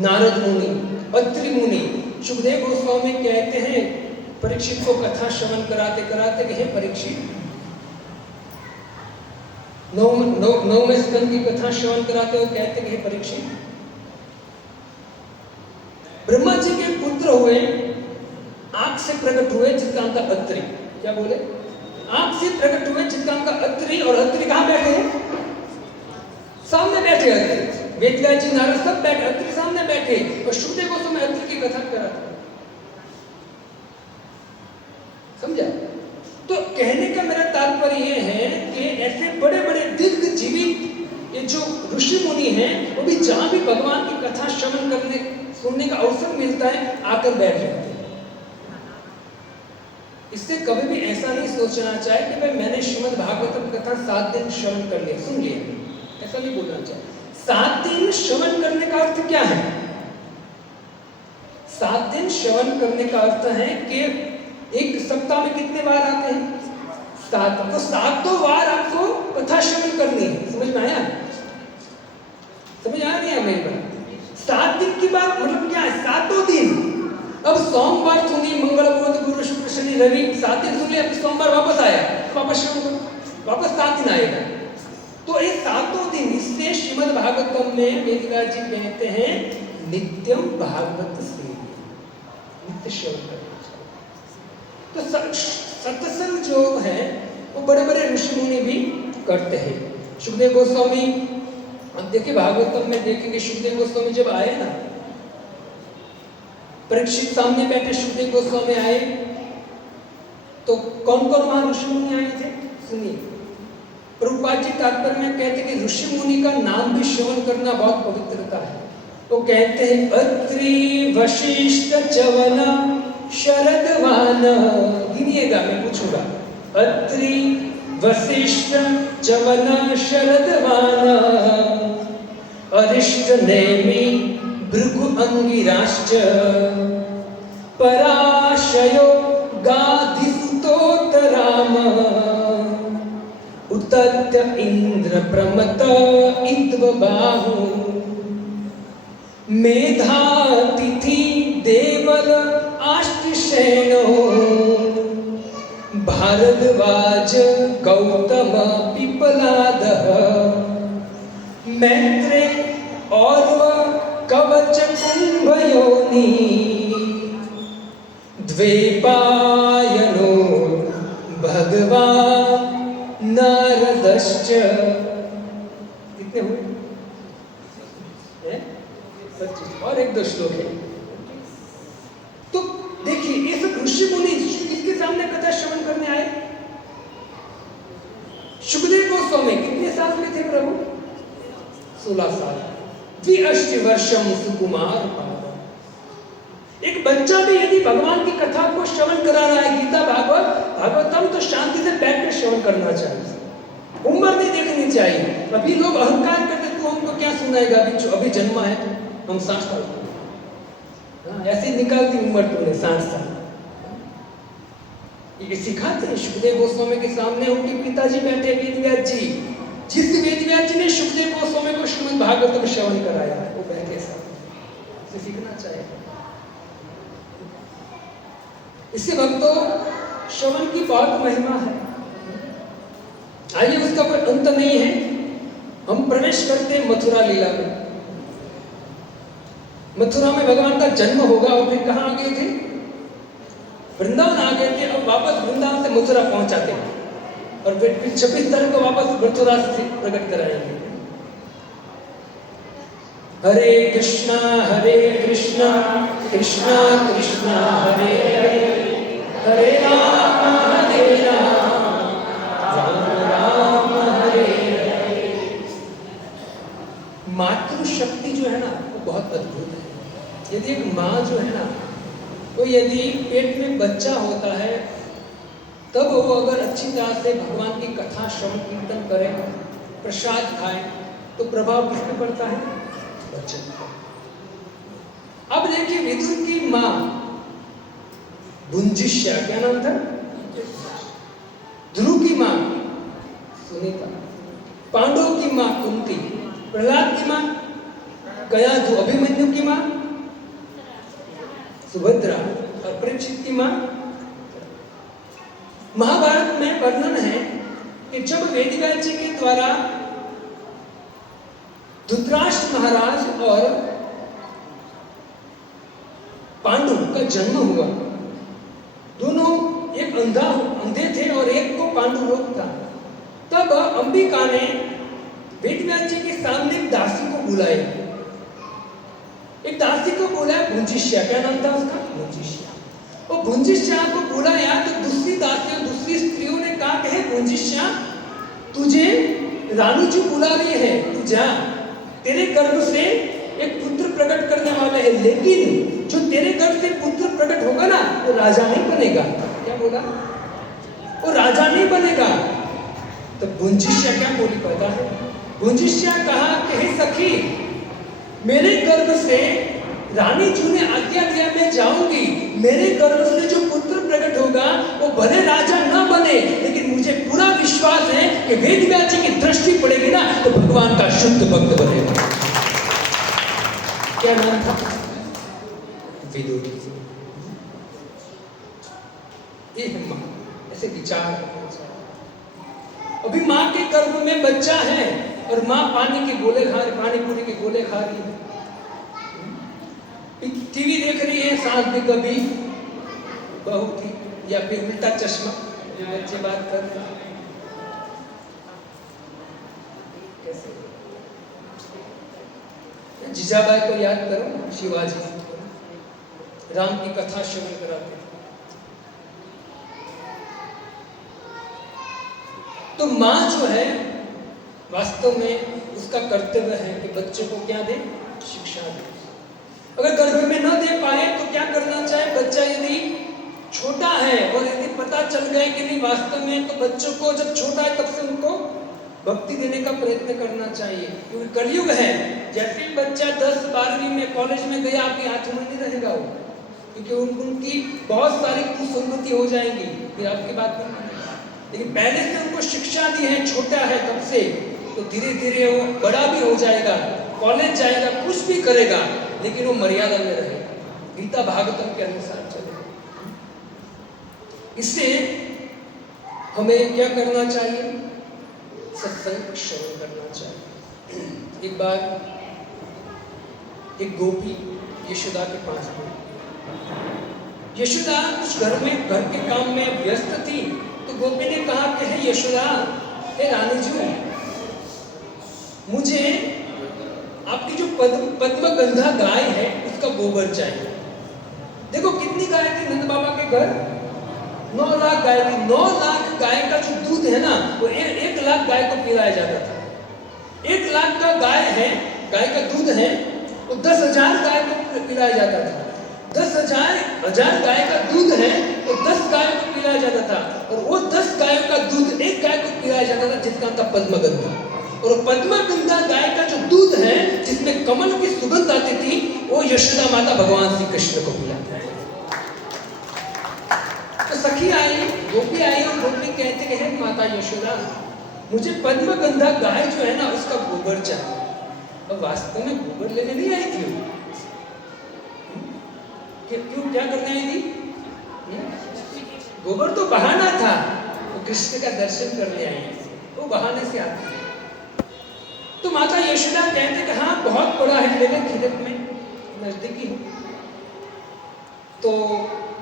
नारद मुनि, अत्रि मुनि। सुखदेव गोस्वामी कहते हैं परीक्षित को कथा श्रवण कराते कराते कि हे परीक्षित, नौवें स्कंद की कथा श्रवण कराते हुए कहते कि हे परीक्षित, ब्रह्मा जी के पुत्र हुए, आंख से प्रकट हुए जिसका नाम था अत्रि। क्या बोले? आंख से प्रकट हुए जिसका नाम था अत्रि, और अत्रि कहां बैठे हैं? सामने बैठे अत्रि। वेदव्यास जी, नारद सब बैठे, अत्रि सामने बैठे, और सुखदेव गोस्वामी अत्रि की कथा कराते। समझा? तो कहने का मेरा तात्पर्य यह है कि ऐसे बड़े बड़े दीर्घ जीवित ये जो ऋषि मुनि हैं, वो भी जहां भी भगवान की कथा श्रवण करने सुनने का अवसर मिलता है, आकर बैठ जाते हैं। इससे कभी भी ऐसा नहीं सोचना चाहिए कि भाई मैंने श्रीमद् भागवतम कथा 7 दिन श्रवण कर लिया, सुन लिया, ऐसा नहीं बोलना चाहिए। 7 दिन श्रवण करने का अर्थ क्या है? 7 दिन श्रवण करने का अर्थ है कि एक सप्ताह में कितने बार आते हैं? 7। तो 7 बार आपको कथा श्रवण करनी है। समझ में आया? समझ आ रही है मेरी बात? 7 दिन की बात मतलब क्या है? 7 दिन। अब सोमवार सुनी, मंगल, बुध, गुरु, शुक्र, शनि, रवि, 7 दिन सुन लिया, फिर सोमवार वापस आया, वापस श्रवण करो, वापस 7 दिन आएगा। तो ये 7 दिन, इससे श्रीमद् भागवतम में वेदव्यास जी कहते हैं नित्यम भागवत सेव्य, नित्य श्रवण करना। तो सत्संग जो है वो बड़े बड़े ऋषि मुनि भी करते हैं। सुखदेव गोस्वामी, अब देखिए भागवतम में देखेंगे, सुखदेव गोस्वामी जब आए ना, परीक्षित सामने बैठे सुखदेव गोस्वामी आए, तो कौन कौन वहां ऋषि मुनि आए थे? सुनिए, प्रभुपाद जी तात्पर्य में कहते हैं कि ऋषि मुनि का नाम भी श्रवण करना बहुत पवित्रता है। वो कहते हैं अत्रि, वशिष्ठ, च्यवन, शरदवान। गिनिएगा, मैं पूछूंगा, अत्रि, वशिष्ठ, च्यवन, शरदवान, अरिष्ट, नेमि, भृगु, अंगिराश्च, पराशयो, गाधिसुतोत्तराम, उतत्य, इंद्र, प्रमत, इत्वबाहु, मेधातिथि, देवल, आष्टशेनो, भारद्वाज, गौतम, पिपलादः, मैत्रे, और्व, कवच, कुंभयोनि, द्वैपायनो, भगवान, नारदश्च। कितने हुए? 25। और 1-2 श्लोक है। तो देखिए, ये सब ऋषि मुनि इसके सामने कथा श्रवण करने आए। सुखदेव गोस्वामी कितने साल में थे प्रभु? 16 साल। द्विअष्टवर्षम सुकुमार। एक बच्चा भी यदि भगवान की कथा को श्रवण करा रहा है, गीता, भागवतम, तो शांति से बैठकर श्रवण करना चाहिए, उम्र नहीं देखनी चाहिए। अभी लोग अहंकार करते, तू हमको क्या सुनाएगा, अभी जन्मा है तो हम 60 साल, ऐसी निकालती उम्र तूने 60 साल। ये सिखाते हैं। सुखदेव गोस्वामी के सामने उनके पिताजी बैठे, वेदव्यास जी, जिस वेदव्यास जी ने सुखदेव गोस्वामी को श्रीमद् भागवतम श्रवण कराया, वो बैठे सामने, सीखना चाहिए। इससे भक्तों, श्रवण की बहुत महिमा है। आइए, उसका कोई अंत नहीं है। हम प्रवेश करते हैं मथुरा लीला में। मथुरा में भगवान का जन्म होगा, और फिर कहाँ आ गए थे? वृंदावन आ गए थे। अब वापस वृंदावन से मथुरा पहुंचाते हैं, और फिर 26 तारीख को वापस मथुरा से प्रकट कराएंगे। हरे कृष्णा कृष्णा कृष्णा हरे हरे, हरे राम राम हरे हरे। मातृ यदि पेट में बच्चा होता है तब वो अगर अच्छी तरह से भगवान की कथा श्रवण कीर्तन करे, प्रसाद खाए, तो प्रभाव किस पे पड़ता है? बच्चे पर। अब देखिए विदुर की माँ भुंजिष्या, क्या नाम था? ध्रुव की माँ सुनीता, पांडव की माँ कुंती, प्रहलाद की माँ कयाधु, अभिमन्यु की माँ सुभद्रा और परीक्षित की माँ। महाभारत में वर्णन है कि जब वेदव्यास जी के द्वारा धृतराष्ट्र महाराज और पांडु का जन्म हुआ, दोनों एक अंधे थे और एक को पांडु रोग था, तब अंबिका ने वेदव्यास जी के सामने एक दासी को बुलाया। एक दासी को बुलाया भुंजिष्या, क्या नाम था उसका? भुंजिष्या। और भुंजिष्या को बुलाया तो दूसरी दासियों, दूसरी स्त्रियों ने कहा कि हे भुंजिष्या, तुझे रानू जी बुला रही है, तू जा, तेरे गर्भ से एक पुत्र प्रकट करने वाला है, लेकिन जो तेरे गर्भ से पुत्र प्रकट होगा ना वो राजा नहीं बनेगा। क्या बोला? वो राजा नहीं बनेगा। तो भुंजिष्या क्या बोली पता है? भुंजिष्या कहा कि हे सखी, मेरे गर्भ से रानी जी ने आज्ञा दिया मैं जाऊंगी, मेरे गर्भ से जो पुत्र प्रकट होगा वो भले राजा ना बने, लेकिन मुझे पूरा विश्वास है कि वेदव्यास जी की दृष्टि पड़ेगी ना तो भगवान का शुद्ध भक्त बनेगा। क्या नाम था? विदुर। ये मां ऐसे विचार, अभी मां के गर्भ में बच्चा है और मां पानी के गोले खा रही, पानी पूरी के गोले खा रही है, टीवी देख रही है, सास भी कभी बहू थी, या फिर उल्टा चश्मा, बच्चे बात कर रहे हैं। कैसे? जीजाबाई को याद करो, शिवाजी राम की कथा श्रवण कराते थे। तो मां जो है वास्तव में उसका कर्तव्य है कि बच्चे को क्या दे? शिक्षा दे। अगर गर्भ में न दे पाए तो क्या करना चाहिए? बच्चा यदि छोटा है और यदि पता चल गया कि नहीं वास्तव में, तो बच्चों को जब छोटा है तब से उनको भक्ति देने का प्रयत्न करना चाहिए, क्योंकि कलयुग है। जैसे ही बच्चा 10-12वीं में कॉलेज में गया आपके हाथ में नहीं रहेगा वो, क्योंकि उनकी बहुत सारी कुसंगति हो जाएंगी, फिर आपकी बात नहीं मानेगा। लेकिन पहले से उनको शिक्षा दी है, छोटा है तब से, तो धीरे धीरे वो बड़ा भी हो जाएगा, कॉलेज जाएगा, कुछ भी करेगा, लेकिन वो मर्यादा में रहेगा, गीता भागवतम के अनुसार चलेगा। इससे हमें क्या करना चाहिए? सत्संग श्रवण करना चाहिए। एक बार एक गोपी यशोदा के पास गई। यशोदा कुछ घर के काम में व्यस्त थी, तो गोपी ने कहा कि हे यशोदा, हे रानी जी, मुझे आपकी जो पद्मगंधा गाय है उसका गोबर चाहिए। देखो कितनी गाय थी नंद बाबा के घर? 9 लाख गाय थी। 9 लाख गाय का जो दूध है ना वो 1 लाख गाय को पिलाया जाता था। 1 लाख का गाय है, गाय का दूध है, वो 10,000 गाय को पिलाया जाता था। 10,000 गाय का दूध है, वो 10 गाय को पिलाया जाता था, और वो 10 गायों का दूध 1 गाय को पिलाया जाता था, जिसका नाम था पद्मगंधा। और पद्मगंधा गाय का जो दूध है जिसमें कमल की सुगंध आती थी, वो यशोदा माता भगवान श्री कृष्ण को पिलाती है। तो सखी आई, गोपी आई, और गोपी कहते हैं माता यशोदा, मुझे पद्मगंधा गाय जो है ना उसका गोबर चाहिए। अब वास्तव में गोबर लेने नहीं आई थी, क्यों क्या करने आई थी? गोबर तो बहाना था, वो कृष्ण का दर्शन करने आई थी, वो बहाने से आती है। तो माता यशोदा कहते कि हाँ बहुत बड़ा है, मेरे खिदक में नजदीकी हो, तो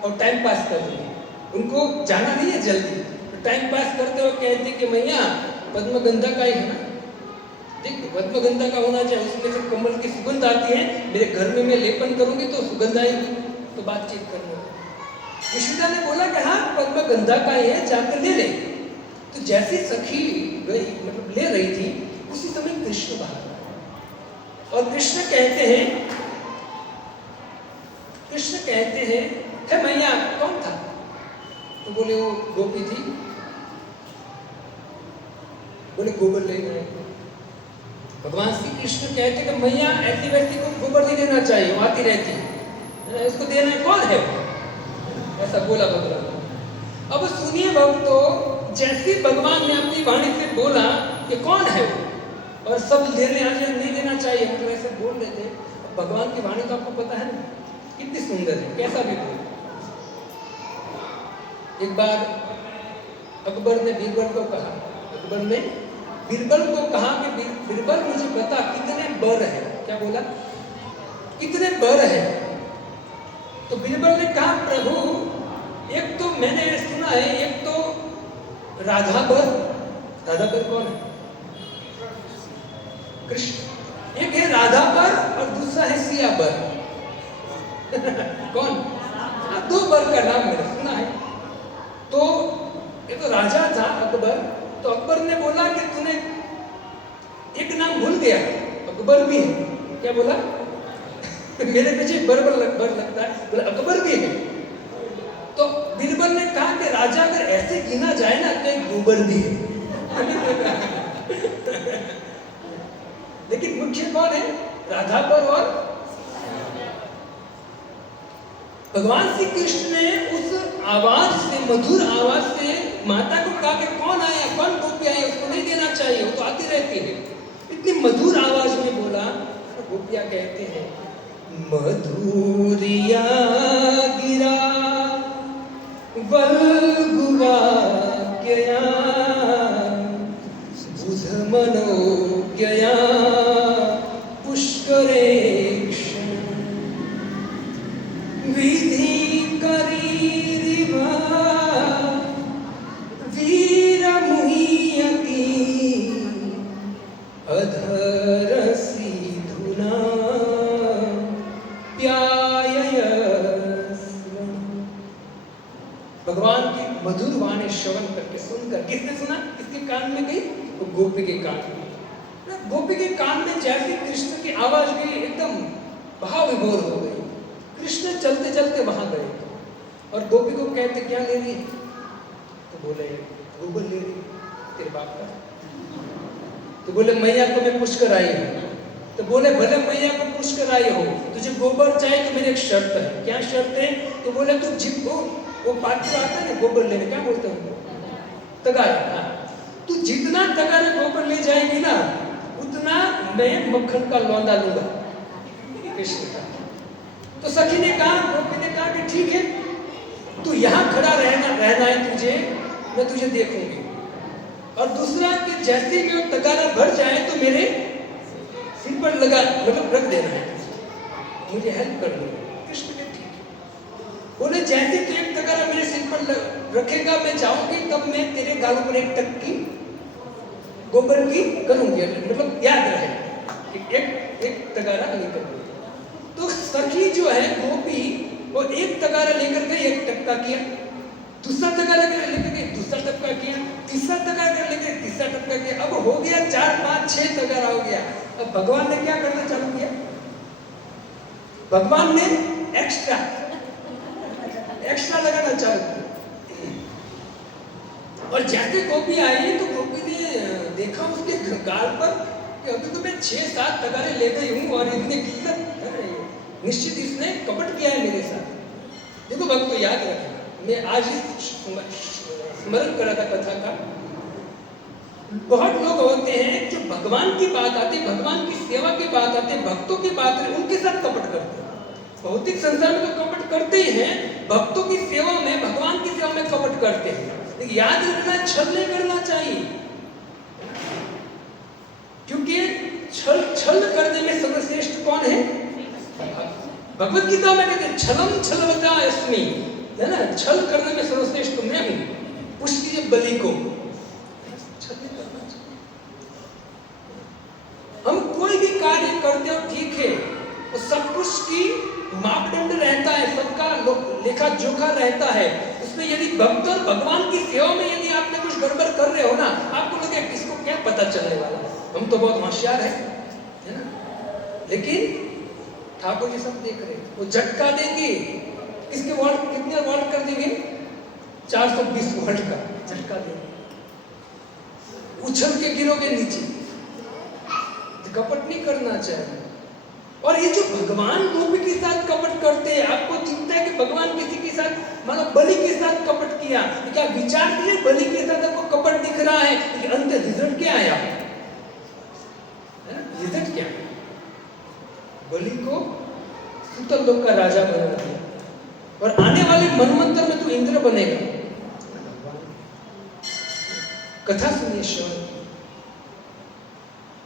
और टाइम पास कर रही है, उनको जाना नहीं है जल्दी, तो टाइम पास करते हुए कहते कि मैया पद्मगंधा का ही है ना, देख पद्मगंधा का होना चाहिए, उसमें से कमल की सुगंध आती है, मेरे घर में मैं लेपन करूंगी तो सुगंध आएगी, तो बातचीत करने। यशोदा ने बोला कि हाँ पद्मगंधा का ही है, जाकर ले ले। तो जैसी सखी गई, मतलब ले रही थी, उसी समय कृष्ण बाहर आए और कृष्ण कहते हैं है मैया कौन था? तो बोले वो गोपी थी। बोले गोबर ले गए। भगवान श्री कृष्ण कहते कि मैया ऐसी व्यक्ति को गोबर नहीं देना चाहिए, वो आती रहती है, इसको देना कौन है? ऐसा बोला भगवान। अब सुनिए भक्तों, जैसे भगवान ने अपनी वाणी से बोला कि कौन है वो, और सब देने आ जाए, नहीं देना चाहिए, मतलब ऐसे बोल रहे थे। अब भगवान की वाणी तो आपको पता है ना कितनी सुंदर है, कैसा भी बोल। एक बार अकबर ने बीरबल को कहा, अकबर ने बीरबल को कहा कि बीरबल मुझे बता कितने बर है। क्या बोला? कितने बर है? तो बीरबल ने कहा प्रभु एक तो मैंने सुना है, एक तो राधा बर। राधा बर कौन है? कृष्ण। एक है राधा बर और दूसरा है सिया बर। कौन? दो बर का नाम मैंने सुना है। तो ये तो राजा था अकबर, तो अकबर ने बोला कि तूने एक नाम भूल गया, अकबर भी है। क्या बोला? मेरे पीछे बर लगता है, बोला अकबर भी है। तो बीरबल ने कहा कि राजा अगर ऐसे गिना जाए ना तो एक गोबर भी है। लेकिन मुख्य कौन है? राधा पर और भगवान श्री कृष्ण ने उस आवाज से, मधुर आवाज से माता को कहा कि कौन आया, कौन गोपी आई, उसको नहीं देना चाहिए, वो तो आती रहती है। इतनी मधुर आवाज में बोला। गोपिया कहते हैं मधुरिया गिरा वल्गुवा गया बुध मनोज्ञया पुष्करे विधि करीरिवा वीर मुह्यति अधरसी धुना प्यायस्व। भगवान की मधुर वाणी श्रवण करके, सुनकर, किसने सुना? किसके कान में गई? वो गोपी के कान में। गोपी के कान में जैसे कृष्ण की आवाज गई, एकदम भाव विभोर हो गई। कृष्ण चलते चलते वहां गए और गोपी को कहते क्या ले रही? तो बोले गोबर ले रही। तेरे बाप का? तो बोले मैया को मैं पुष्कर आई हूँ। तो बोले भले मैया को पुष्कर आई हो, तुझे गोबर चाहिए तो मेरी एक शर्त है। क्या शर्त है? तो बोले तू जिप वो पात्र आता है ना गोबर लेने, क्या बोलते हैं? तगारा। तू जितना तगारा गोबर ले जाएगी ना, उतना मैं मक्खन का लौंदा लूंगा कृष्ण का। तो सखी ने कहा, गोपी ने कहा कि ठीक है, तू यहाँ खड़ा रहना है तुझे, मैं तुझे देखूंगी। और दूसरा कि जैसे ही वो तगारा भर जाए तो मेरे सिर पर लगा, मतलब रख देना है, मुझे हेल्प कर दो। कृष्ण ने ठीक है। बोले जैसे तू एक तगारा मेरे सिर पर रखेगा, मैं जाऊंगी, तब मैं तेरे गालों पर एक टक्की गोबर की करूंगी, मतलब याद रहे एक तगारा लेकर। तो सखी जो है गोपी, वो एक तगारा लेकर गई, एक टक्का किया, दूसरा तगारा लेकर गई, दूसरा टक्का किया, तीसरा तगारा लेकर तीसरा टक्का किया। अब हो गया 4, 5, 6 तगारा हो गया। अब भगवान ने क्या करना चालू किया? भगवान ने एक्स्ट्रा लगाना चालू किया। और जैसे गोपी आई तो गोपी ने देखा उसके गाल पर कि अभी तो मैं 6-7 तगारे ले गई हूँ और इतने किल्लत, निश्चित इसने कपट किया है मेरे साथ। देखो भक्तों याद रखें, मैं आज ही स्मरण कर रहा था कथा का। बहुत लोग होते हैं जो भगवान की बात आती, भगवान की सेवा की बात आती, भक्तों की बात आती, उनके साथ कपट करते हैं। भौतिक संसार में तो कपट करते ही हैं, भक्तों की सेवा में, भगवान की सेवा में कपट करते हैं। लेकिन याद रखना, छल नहीं करना चाहिए, क्योंकि छल करने में सर्वश्रेष्ठ कौन है? भगवत गीता में कहते हैं छलम छलवता अस्मि, है ना, छल करने में सर्वश्रेष्ठ मैं हूं, पुष्टिए बलि को। हम कोई भी कार्य करते हो ठीक है, तो सब कुछ की मापदंड रहता है, सबका लेखा जोखा रहता है। उसमें यदि भक्त और भगवान की सेवा में यदि आपने कुछ गड़बड़ कर रहे हो ना, आपको लगे किसको क्या पता चलने वाला है, हम तो बहुत होशियार है ना। लेकिन ठाकुर जी सब देख रहे, वो झटका देंगे इसके वोल्ट कितने वोल्ट कर देंगे? 420 वोल्ट का झटका देंगे, उछल के गिरोगे नीचे। कपट नहीं करना चाहिए। और ये जो भगवान गोपी के साथ कपट करते हैं, आपको चिंता है कि भगवान किसी के साथ मानो बलि के साथ कपट किया, क्या विचार किए बलि के साथ आपको कपट दिख रहा है कि अंत रिजल्ट क्या आया? रिजल्ट क्या? बलि को सुतल लोक का राजा बना दिया और आने वाले मनवंतर में तो इंद्र बनेगा। कथा सुनिए श्रवण।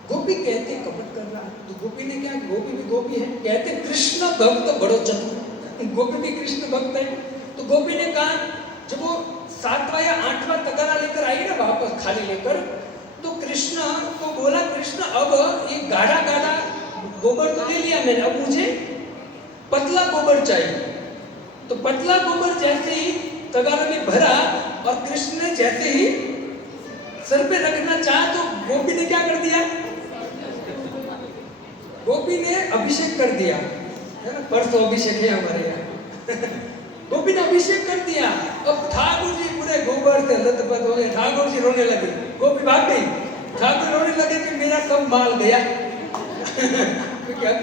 गोपी कहते कपट कर रहा है, तो गोपी ने क्या, गोपी भी गोपी है, कहते कृष्ण भक्त बड़ो चतुर। गोपी भी कृष्ण भक्त है। तो गोपी ने कहा, जब वो 7वां या 8वां तगारा लेकर आई ना वापस खाली लेकर, तो कृष्ण को बोला, कृष्ण अब ये गाढ़ा गाढ़ा गोबर तो ले लिया मैंने, अब मुझे पतला गोबर चाहिए। तो पतला गोबर जैसे ही तगारा में भरा और कृष्ण ने जैसे ही सर पे रखना चाहा, तो गोपी ने क्या कर दिया? गोपी ने अभिषेक कर दिया, है ना, परसों अभिषेक है हमारे यहाँ। गोपी ने अभिषेक कर दिया। अब ठाकुर जी पूरे गोबर से लथपथ हो गए, ठाकुर जी रोने लगे, गोपी भाग गई। ठाकुर रोने लगे कि मेरा सब माल गया। क्योंकि अब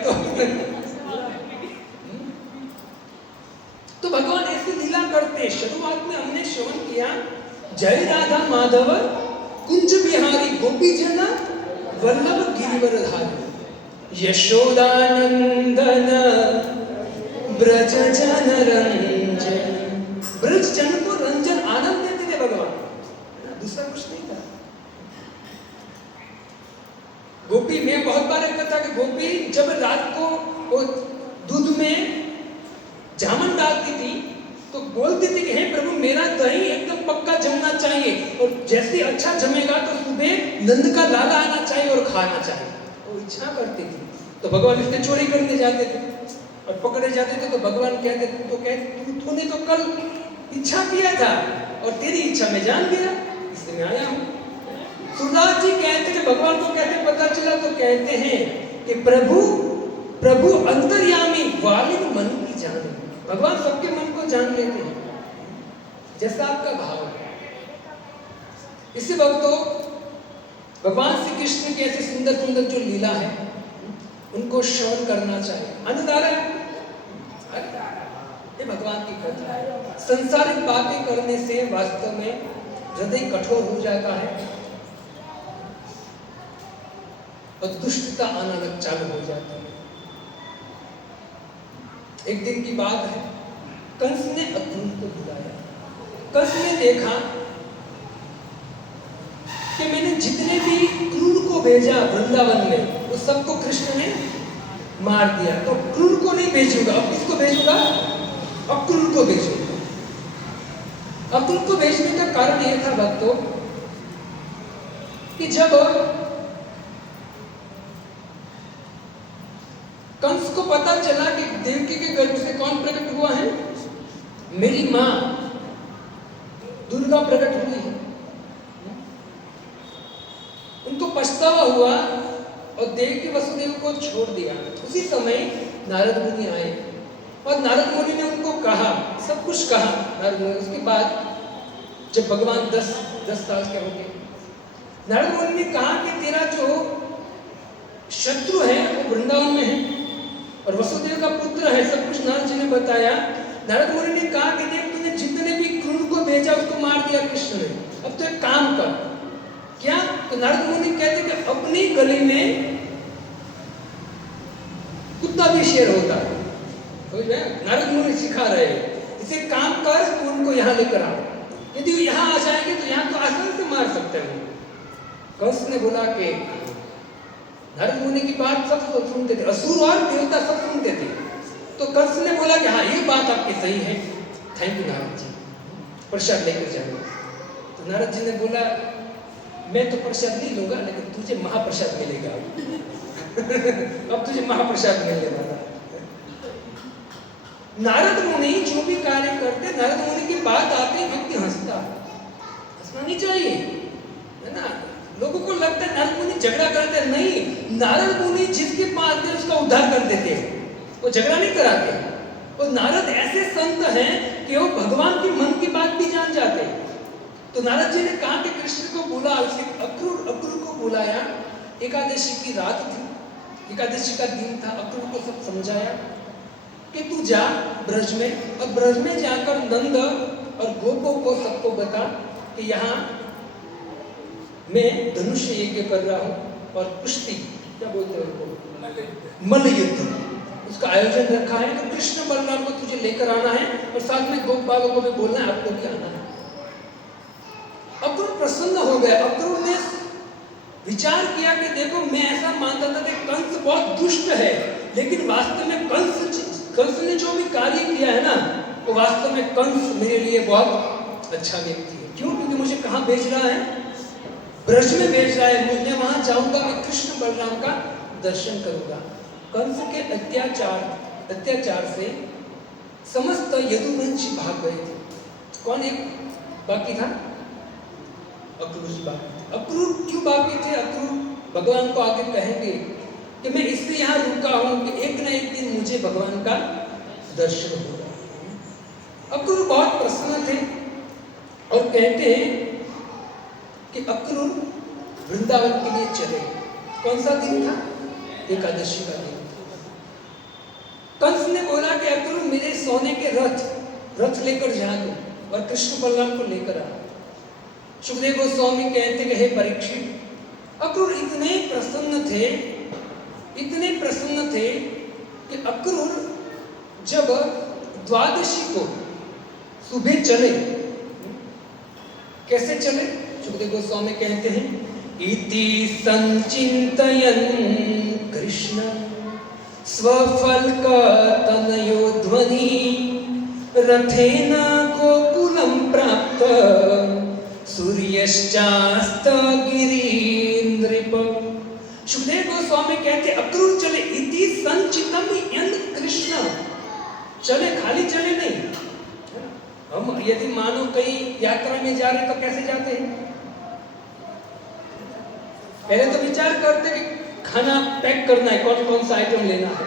तो भगवान ऐसे लीला करते। शुरुआत में हमने श्रवण किया, जय राधा माधव कुंज बिहारी गोपी जना वल्लभ गिरिवरधारी, यशोदानंदन ब्रज जन रंजन। ब्रज जन को रंजन आनंद देते थे भगवान, दूसरा कुछ नहीं था। गोपी में बहुत बार कहता कि गोपी जब रात को वो दूध में जामन डालती थी तो बोलती थी कि हे प्रभु मेरा दही एकदम पक्का जमना चाहिए, और जैसे अच्छा जमेगा तो सुबह नंद का लाला आना चाहिए और खाना चाहिए। वो इच्छा करती थी। तो भगवान इससे चोरी करने जाते थे और पकड़े जाते थे, तो भगवान कहते तो कहते तूने तो कल इच्छा किया था और तेरी इच्छा मैं जान गया, इसलिए मैं आया हूँ। सूरदास जी कहते थे भगवान को कैसे पता चला, तो कहते हैं कि प्रभु अंतर्यामी वालिन मन की जाने। भगवान सबके मन को जान लेते हैं, जैसा आपका भाव है। इसी भक्तों, भगवान श्री कृष्ण की ऐसी सुंदर सुंदर जो लीला है उनको श्रवण करना चाहिए। अनुदारा ये भगवान की कथा है। संसारिक बातें करने से वास्तव में हृदय कठोर हो जाता है और दुष्टता आना चालू हो जाती है। एक दिन की बात है, कंस ने अक्रूर को बुलाया। कंस ने देखा कि मैंने जितने भी क्रूर को भेजा वृंदावन में, वो सबको कृष्ण ने मार दिया, तो क्रूर को नहीं भेजूंगा, अब किसको भेजूंगा? अक्रूर को भेजूंगा। अक्रूर को भेजने का कारण यह था भक्तों कि जब कंस को पता चला कि देवकी के गर्भ से कौन प्रकट हुआ है, मेरी मां दुर्गा प्रकट हुई है, उनको पछतावा हुआ और देवकी वसुदेव को छोड़ दिया। उसी समय नारद मुनि आए और नारद मुनि ने उनको कहा, सब कुछ कहा नारद मुनि। उसके बाद जब भगवान 10 साल के हो गए, नारद मुनि ने कहा कि तेरा जो शत्रु है वो वृंदावन में है और वसुदेव का पुत्र है, सब कुछ नारद जी ने बताया। नारद मुनि ने कहा कि देख तूने जितने भी क्रूर को भेजा उसको मार दिया कृष्ण ने, अब तो एक काम कर। क्या? तो नारद मुनि कहते कि अपनी गली में कुत्ता भी शेर होता है। नारद मुनि सिखा रहे हैं, इसे काम कर, तू उनको यहाँ लेकर आ, यदि वो यहाँ आ जाएंगे तो यहाँ तो आसान से मार सकते हैं। कंस ने बोला कि नारद मुनि की बात सब सुनते थे, असुर और देवता सब सुनते थे। तो कंस ने बोला कि हाँ ये बात आपकी सही है, थैंक यू नारद जी, प्रसाद लेकर जाऊंगा। तो नारद जी ने बोला मैं तो प्रसाद नहीं लूंगा, लेकिन तुझे महाप्रसाद मिलेगा। अब तुझे महाप्रसाद मिलने वाला। नारद मुनि जो भी कार्य करते, नारद मुनि की बात आती व्यक्ति हंसता। हंसना नहीं चाहिए, है ना। लोगों को लगता है नारद मुनि झगड़ा करते हैं, नहीं। नारद मुनि जिसके पास थे उसका उद्धार कर देते हैं, वो झगड़ा नहीं कराते। और नारद ऐसे संत हैं कि वो भगवान के मन की बात भी जान जाते हैं। तो नारद जी ने कहा कि कृष्ण को बुला, अक्रूर को बुलाया। एकादशी की रात थी, एकादशी का दिन था। अक्रूर को सब समझाया कि तू जा ब्रज में, और ब्रज में जाकर नंद और गोपों को सबको बता कि यहाँ मैं धनुष यज्ञ कर रहा हूँ और कुश्ती, क्या बोलते हैं उनको, मल्ल युद्ध, उसका आयोजन रखा है। तो कृष्ण बलराम को तुझे लेकर आना है और साथ में गोप बालों को भी बोलना है आपको भी आना है। अक्रूर प्रसन्न हो गया। अक्रूर ने विचार किया कि देखो, मैं ऐसा मानता था कि कंस बहुत दुष्ट है, लेकिन वास्तव में कंस ने जो भी कार्य किया है ना, वो वास्तव में कंस मेरे लिए बहुत अच्छा व्यक्ति है। क्यों? क्योंकि मुझे कहाँ भेज रहा है? ब्रज में भेज रहा है। मैं वहां जाऊंगा, मैं कृष्ण बलराम का दर्शन करूंगा। कंस के अत्याचार से समस्त यदुवंशी भाग गए थे। कौन एक बाकी था? अक्रूर जी बाकी थे। अक्रूर क्यों बाकी थे? अक्रूर भगवान को आगे कहेंगे कि मैं इसलिए यहाँ रुका हूँ कि एक न एक दिन मुझे भगवान का दर्शन होगा। अक्रूर बहुत प्रसन्न थे और कहते हैं कि अक्रूर वृंदावन के लिए चले। कौन सा दिन था? एकादशी का दिन। कंस ने बोला कि अक्रूर मेरे सोने के रथ लेकर जा दो और कृष्ण बलराम को लेकर आ। सुखदेव गोस्वामी कहते कि हे परीक्षित, अक्रूर इतने प्रसन्न थे कि अक्रूर जब द्वादशी को सुबह चले, कैसे चले? सुखदेव गोस्वामी कहते हैं, इति संचिन्तयन् कृष्ण स्वफल्क तनयो ध्वनि रथेन गोकुलं प्राप्त सूर्यश्चास्त गिरीन्द्रिप। सुखदेव गोस्वामी कहते अक्रूर चले, इति संचितम यन कृष्ण चले, खाली चले नहीं। हम यदि मानो कहीं यात्रा में जा रहे तो कैसे जाते हैं? पहले तो विचार करते कि खाना पैक करना है, कौन कौन सा आइटम लेना है,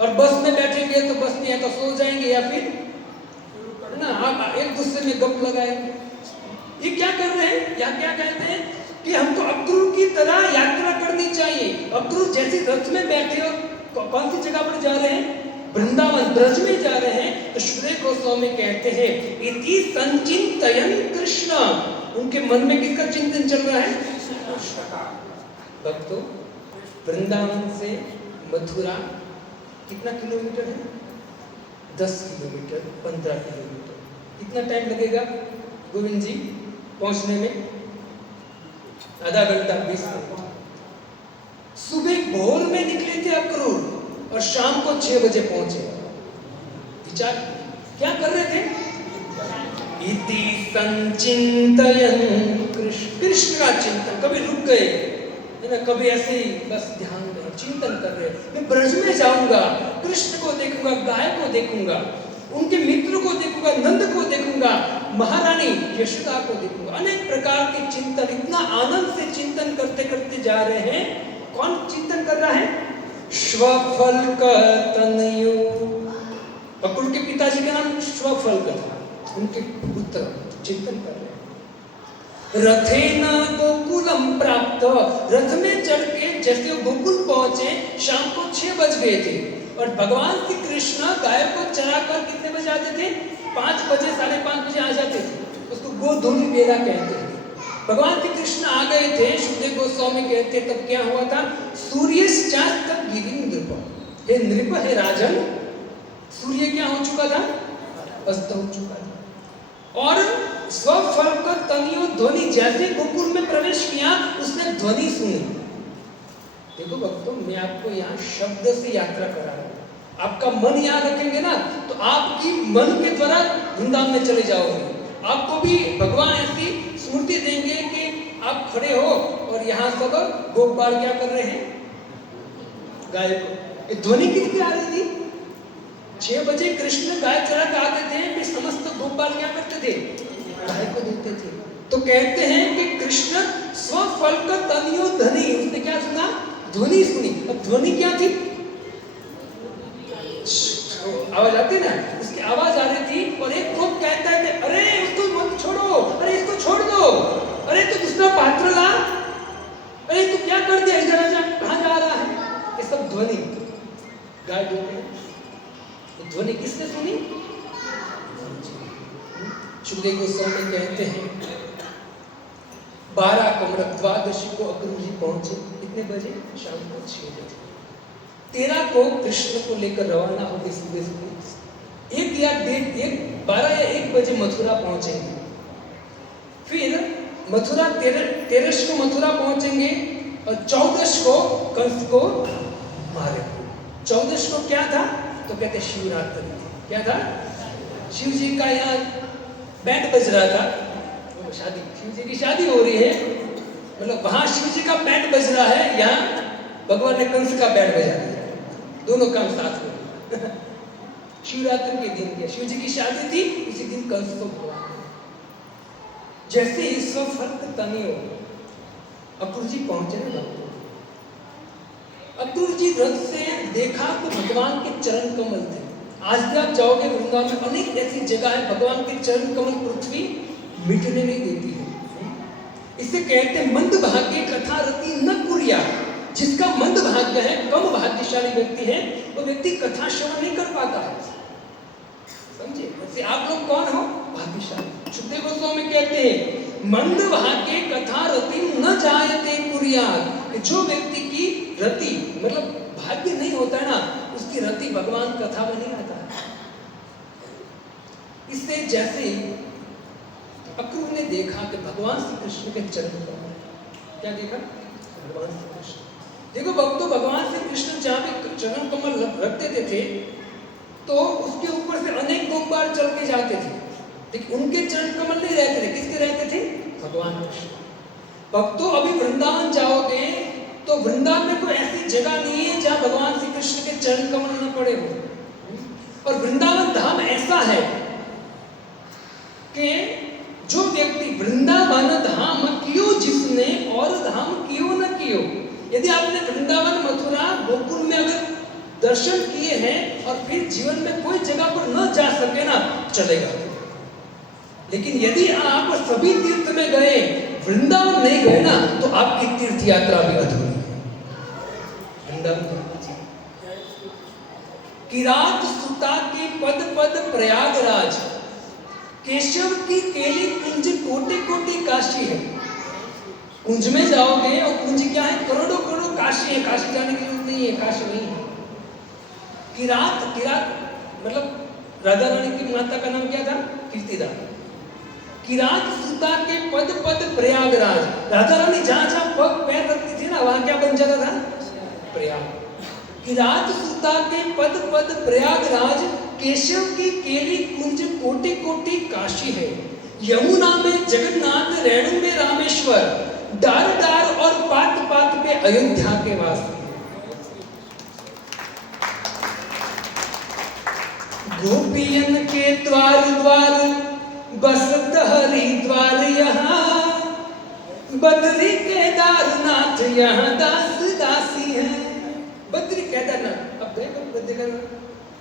और बस में बैठेंगे तो बस में या तो सो जाएंगे या फिर ना आप एक दूसरे में गप लगाएंगे। ये क्या कर रहे हैं? या क्या कहते हैं कि हमको अक्रूर की तरह यात्रा करनी चाहिए। अक्रूर जैसे रथ में बैठे और कौन सी जगह पर जा रहे हैं? वृंदावन, ब्रज में जा रहे हैं। तो सुखदेव गोस्वामी कहते हैं, इति संचिन्तयन् कृष्ण, उनके मन में किसका चिंतन चल रहा है? भक्तों, वृंदावन से मथुरा कितना किलोमीटर है? 10 किलोमीटर, 15 किलोमीटर। कितना टाइम लगेगा गोविंद जी पहुंचने में? आधा घंटा, 20 मिनट। सुबह भोर में निकले थे अक्रूर और शाम को 6 बजे पहुंचे। विचार क्या कर रहे थे? इति संचिन्तयन् कृष्ण का चिंतन। कभी रुक गए है ना, कभी ऐसे ही बस ध्यान में चिंतन कर रहे, मैं ब्रज में जाऊंगा, कृष्ण को देखूंगा, गाय को देखूंगा, उनके मित्र को देखूंगा, नंद को देखूंगा, महारानी यशोदा को देखूंगा। अनेक प्रकार के चिंतन, इतना आनंद से चिंतन करते करते जा रहे हैं। कौन चिंतन कर रहा है? श्वफल्क तनयो। अक्रूर के पिताजी का नाम श्वफल्क था, उनके पुत्र चिंतन कर रहे हैं। रथेन गोकुलम प्राप्त, रथ में चढ़ के जैसे वो गोकुल पहुंचे, शाम को 6 बज गए थे। और भगवान श्री कृष्ण गाय को चराकर कितने बजे आते थे? 5 बजे, 5:30 बजे आ जाते थे। उसको गोधूलि बेला कहते हैं। भगवान श्री कृष्ण आ गए थे। सुखदेव गोस्वामी कहते तब क्या हुआ था? सूर्यश्चास्त गिरीन्द्रिप, हे नृप, हे राजन, सूर्य क्या हो चुका था? अस्त हो चुका था। और स्वफल्क तनयो ध्वनि, जैसे गोकुल में प्रवेश किया उसने ध्वनि सुनी। देखो भक्तों, मैं आपको यहाँ शब्द से यात्रा करा रहा हूँ। आपका मन यहाँ रखेंगे ना तो आपकी मन के द्वारा वृंदावन में चले जाओगे। आपको भी भगवान ऐसी स्मृति देंगे कि आप खड़े हो और यहाँ सब गोपाल क्या कर रहे हैं? गाय को। ध्वनि किसकी आ रही थी? 6 बजे कृष्ण गाय चरा के आते थे, फिर समस्त गोपाल क्या करते थे? गाय को देते थे। तो कहते हैं कि कृष्ण स्वफल्क तनयो ध्वनि, उसने क्या सुना? ध्वनि सुनी। अब ध्वनि क्या थी? आवाज आती ना, उसकी आवाज आ रही थी और एक लोग कहता है कि अरे उसको मत छोड़ो, अरे इसको छोड़ दो, अरे तू दूसरा पात्र ला, अरे तू क्या कर दिया, इधर आजा, कहाँ जा रहा है। ये सब ध्वनि गाय बोलते हैं। तो ध्वनि किसने सुनी? सुखदेव गोस्वामी कहते हैं 12 कमर 12 को अक्रूर जी पहुंचे, कितने बजे? शाम को 6 बजे। 13 को कृष्ण को लेकर रवाना हो गए सुबह सुबह। 1 या 12 या 1 बजे मथुरा पहुंचेंगे। फिर मथुरा 13 को मथुरा पहुंचेंगे और 14 को कंस को मारेंगे। 14 को क्या था? तो कहते शिवरात्रि। क्या था? शिव जी का यहाँ बैंड बज रहा था, शादी, शिव जी की शादी हो रही है, मतलब वहां शिव जी का बैंड बज रहा है, यहाँ भगवान ने कंस का बैंड बजा दिया, दोनों काम साथ में। शिवरात्रि के दिन क्या शिव जी की शादी थी, इसी दिन कंस को भगवान जैसे ही स्वफर्क तनियो अक्रूर जी पहुंचे ना भक्तों, अक्रूर जी रथ से देखा तो भगवान के चरण कमल थे। आज भी आप जाओगे वृंदावन में, अनेक ऐसी जगह है भगवान के चरण कमल पृथ्वी मिटने नहीं देती है। इसे कहते हैं मंद भाग्य कथा रति न कुरिया। जिसका मंद भाग्य है, कम भाग्यशाली व्यक्ति है, वो व्यक्ति कथा श्रवण नहीं कर पाता है। समझे? वैसे आप लोग कौन हो? भाग्यशाली। सुखदेव गोस्वामी कहते हैं मंद भाग्य कथा रति न जायते कुरियात। जो व्यक्ति की रति मतलब भाग्य नहीं होता है ना, उसकी रति भगवान कथा में नहीं आता है। इससे जैसे अक्रूर ने देखा कि भगवान श्री कृष्ण के चरण कमल, क्या देखा? भगवान श्री कृष्ण। देखो भक्तों, भगवान श्री कृष्ण जहाँ पे चरण कमल रख देते थे तो उसके ऊपर से अनेक गोपबार चल के जाते थे, लेकिन उनके चरण कमल नहीं रहते थे। किसके रहते थे? भगवान कृष्ण। भक्तों, अभी वृंदावन जाओगे तो वृंदावन में कोई ऐसी जगह नहीं है जहाँ भगवान श्री कृष्ण के चरण कमल न पड़े हो। और वृंदावन धाम ऐसा है कि जो व्यक्ति वृंदावन धाम कियो जिसने और धाम कियो न कियो। यदि आपने वृंदावन मथुरा गोकुल में अगर दर्शन किए हैं और फिर जीवन में कोई जगह पर न जा सके ना, चलेगा। लेकिन यदि आप सभी तीर्थ में गए, वृंदावन नहीं गए ना, तो आपकी तीर्थ यात्रा भी अधूरी है। वृंदावन किरात सुता के पद पद प्रयागराज, केशव की केली कुंज कोटि कोटि काशी है। कुंज में जाओगे और कुंज क्या है? करोड़ों करोड़ों काशी है। काशी जाने की जरूरत नहीं है, काशी नहीं है। किरात मतलब राधा रानी की माता का नाम क्या था? कीर्तिदा। किरात सुता के पद पद प्रयागराज। राधा रानी जहां जहां पग पैर रखती थी ना, वहां क्या बन जाता था? प्रयाग। किरात सुता के पद पद प्रयागराज, केशव की केली कुंज कोटि कोटि काशी है। यमुना में जगन्नाथ, रेणु में रामेश्वर, डार डार और पात पात पे अयोध्या के वासी। गोपियन के द्वार द्वार बसत हरिद्वार, यहाँ बद्री केदारनाथ, यहाँ दास दासी है। बद्री केदारनाथ अब देखो,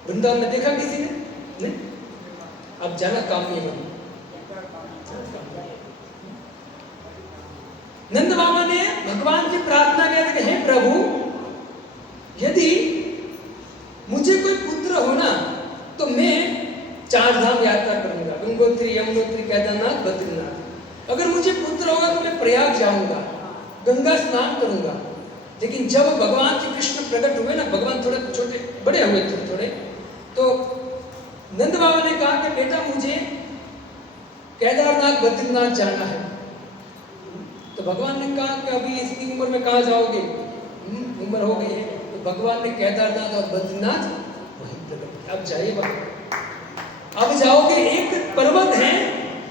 वृंदावन में देखा किसी ने? नहीं। अब जाना काम नहीं है। नंद बाबा ने भगवान से प्रार्थना किया कि हे प्रभु, यदि मुझे कोई पुत्र हो ना तो मैं 4 धाम यात्रा करूंगा, गंगोत्री, यमुनोत्री, केदारनाथ, बद्रीनाथ। अगर मुझे पुत्र होगा तो मैं प्रयाग जाऊंगा, गंगा स्नान करूंगा। लेकिन जब भगवान श्री कृष्ण प्रकट हुए ना, भगवान थोड़े छोटे बड़े हुए थोड़े, तो नंद बाबा ने कहा कि बेटा मुझे केदारनाथ बद्रीनाथ जाना है। तो भगवान ने कहा कि अभी इतनी उम्र में कहाँ जाओगे, उम्र हो गई है। तो भगवान ने केदारनाथ और बद्रीनाथ वहीं प्रकट। अब जाइए बाबा, अब जाओगे। एक पर्वत है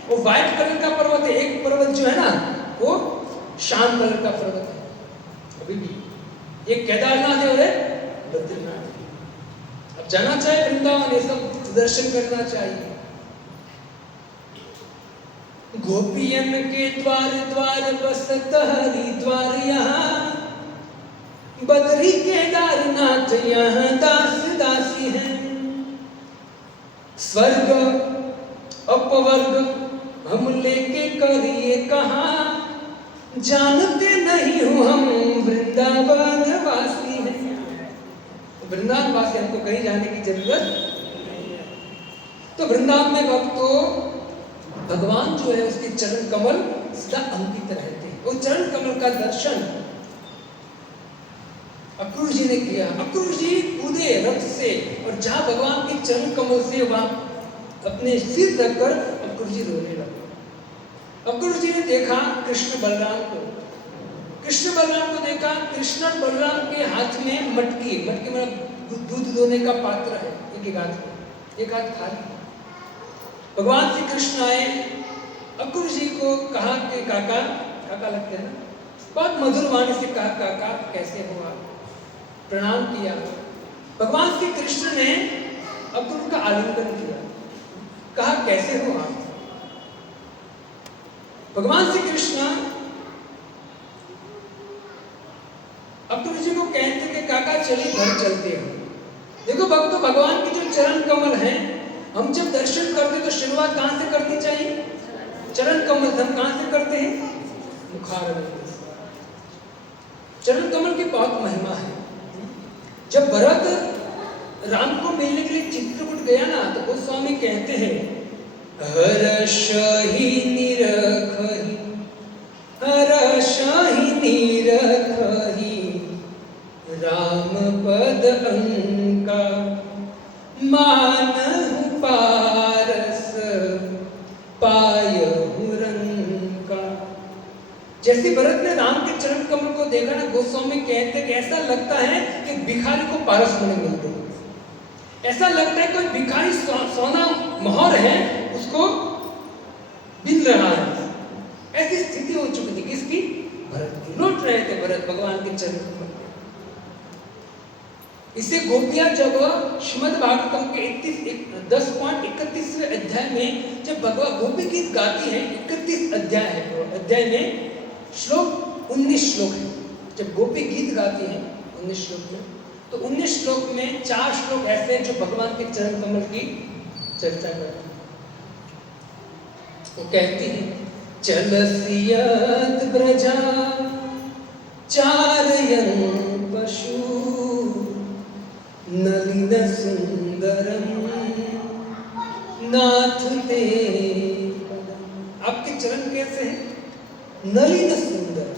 वो व्हाइट कलर का पर्वत है, एक पर्वत जो है ना वो शाम कलर का पर्वत है। अभी भी एक केदारनाथ है और एक बद्रीनाथ है। अब जाना चाहिए वृंदावन, ये सब दर्शन करना चाहिए। गोपियन के द्वार द्वार बसत हरिद्वार, यहाँ बद्री केदारनाथ, यहाँ दास दासी है। स्वर्ग अपवर्ग हम लेके करिए कहाँ, जानते नहीं हूँ हम वृंदावन वासी हैं। वृंदावन वासी हमको कहीं जाने की जरूरत नहीं है। तो वृंदावन में भक्तों भगवान जो है उसके चरण कमल सदा अंकित रहते हैं। वो चरण कमल का दर्शन अक्रूर जी ने किया। अक्रूर जी कूदे रथ से और जहां भगवान के चरण कमल से वहां अपने सिर रखकर अक्रूर जी रोने लगे। अक्रूर जी ने देखा कृष्ण बलराम को, कृष्ण बलराम को देखा। कृष्ण बलराम के हाथ में मटकी, मटकी मतलब दूध दोने का पात्र है, एक हाथ में, एक हाथ खाली। भगवान श्री कृष्ण आए, अक्रूर जी को कहा कि काका, काका लगते हैं ना, बहुत मधुर वाणी से कहा काका कैसे हो आप, प्रणाम किया। भगवान श्री कृष्ण ने अक्रूर का आलिंगन किया, कहा कैसे हो आप। भगवान श्री कृष्ण अक्रूर जी को कहते कि काका चलिए घर चलते हैं। देखो भक्तों भगवान के जो चरण कमल हैं, हम जब दर्शन करते तो शुरुआत कहां से करनी चाहिए? चरण कमल हम कहां से करते हैं? मुखारविंद। चरण कमल की बहुत महिमा है। जब भरत राम को मिलने के लिए चित्रकूट गया ना, तो गोस्वामी कहते हैं हर्षहि निरखहि, हर्षहि निरखहि राम पद अंका, मानहु पारस पायहु रंका। जैसे भरत ने राम के चरण कमल को देखा ना, गोस्वामी कहते हैं कि ऐसा लगता है कि भिखारी को पारस मणि मिल गई। ऐसा लगता है कोई भिखारी सोना मोहर है उसको बिन रहा है। ऐसी स्थिति हो चुकी थी किसकी? भरत की। लौट रहे थे भरत भगवान के चरण कमल पे। इसे गोपियां जब श्रीमद् भागवतम के 10.31वें अध्याय में जब भगवान गोपी गीत गाती है, 31 अध्याय है, तो अध्याय में श्लोक 19 श्लोक है। जब गोपी गीत गाती है 19 श्लोक में, तो 19 श्लोक में 4 श्लोक ऐसे हैं जो भगवान के चरण कमल की चर्चा कर रहे हैं। वो कहती है चलसियत ब्रजा चारयन् पशु नलिन सुंदरम नाथ ते। आपके चरण कैसे हैं? नलिन सुंदर।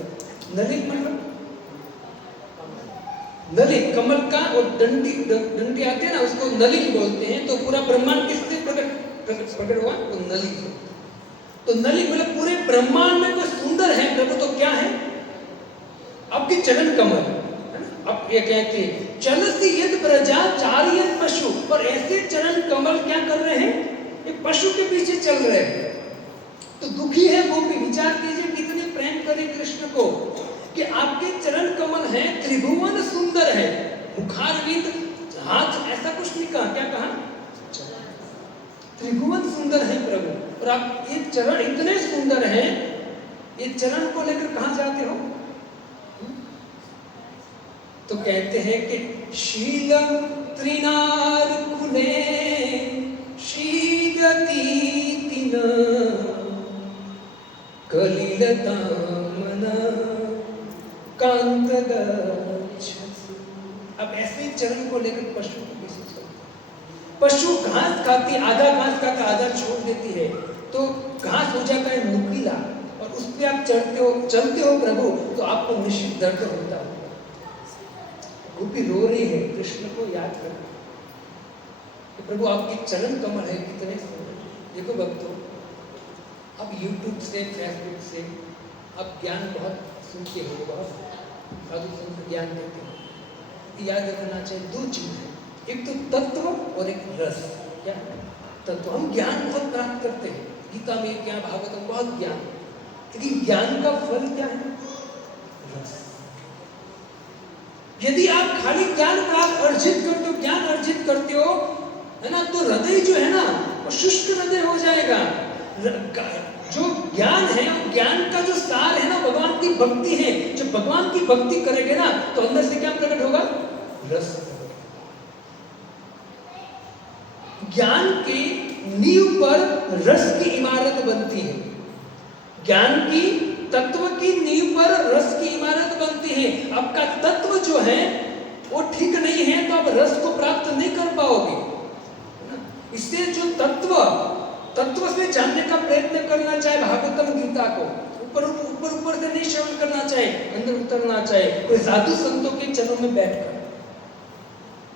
नलिन मतलब नलिन कमल का, और डंडी आते हैं ना उसको नलिन बोलते हैं। तो पूरा ब्रह्मांड किससे प्रकट हुआ? तो नलिन। तो नलिन मतलब पूरे ब्रह्मांड में कोई सुंदर है प्रभु तो क्या है? आपके चरण कमल। अब ये कहते हैं चलसी यद प्रजा चार्यन पशु, और ऐसे चरण कमल क्या कर रहे हैं? ये पशु के पीछे चल रहे हैं। तो दुखी है गोपी। विचार कीजिए कितने प्रेम करे कृष्ण को कि आपके चरण कमल है, त्रिभुवन सुंदर है, मुखारविंद हाथ, ऐसा कुछ नहीं कहा। क्या कहा? त्रिभुवन सुंदर है प्रभु, और आप ये चरण इतने सुंदर हैं, ये चरण को लेकर कहां जाते हो? तो कहते हैं कि शील त्रिनार कुले शीदती तिन कलिलता मन कांत गच्छति। अब ऐसे चरण को लेकर पशु को पीछे चलते। पशु घास खाती, आधा घास खाता आधा छोड़ देती है, तो घास हो जाता है नुकीला, और उस पर आप चलते हो प्रभु, तो आपको निश्चित दर्द होता है। गोपी रो रही है कृष्ण को याद कर कि प्रभु आपके चरण कमल है कितने सुंदर। देखो भक्तों, अब YouTube से फेसबुक से आप ज्ञान बहुत सुनते हो, बहुत साधु संत ज्ञान देते हो। याद रखना चाहिए दो चीज है, एक तो तत्व और एक रस। क्या तत्व? हम ज्ञान बहुत प्राप्त करते हैं, गीता में क्या, भागवत में बहुत ज्ञान, लेकिन ज्ञान का फल क्या है? रस। यदि आप खाली ज्ञान प्राप्त अर्जित करते हो, ज्ञान अर्जित करते हो, है ना, तो हृदय जो है ना वो शुष्क हृदय हो जाएगा। जो ज्ञान है, ज्ञान का जो सार है ना भगवान की भक्ति है। जब भगवान की भक्ति करेंगे ना तो अंदर से क्या प्रकट होगा? रस। ज्ञान की नींव पर रस की इमारत बनती है। ज्ञान की, तत्व की नींव पर रस की इमारत बनती है। आपका तत्व जो है वो ठीक नहीं है तो आप रस को प्राप्त नहीं कर पाओगे। इससे जो तत्व से जानने का प्रयत्न करना चाहे भागवतम गीता को, ऊपर से नहीं श्रवण करना चाहे, अंदर उतरना चाहे, कोई साधु संतों के चरणों में बैठकर,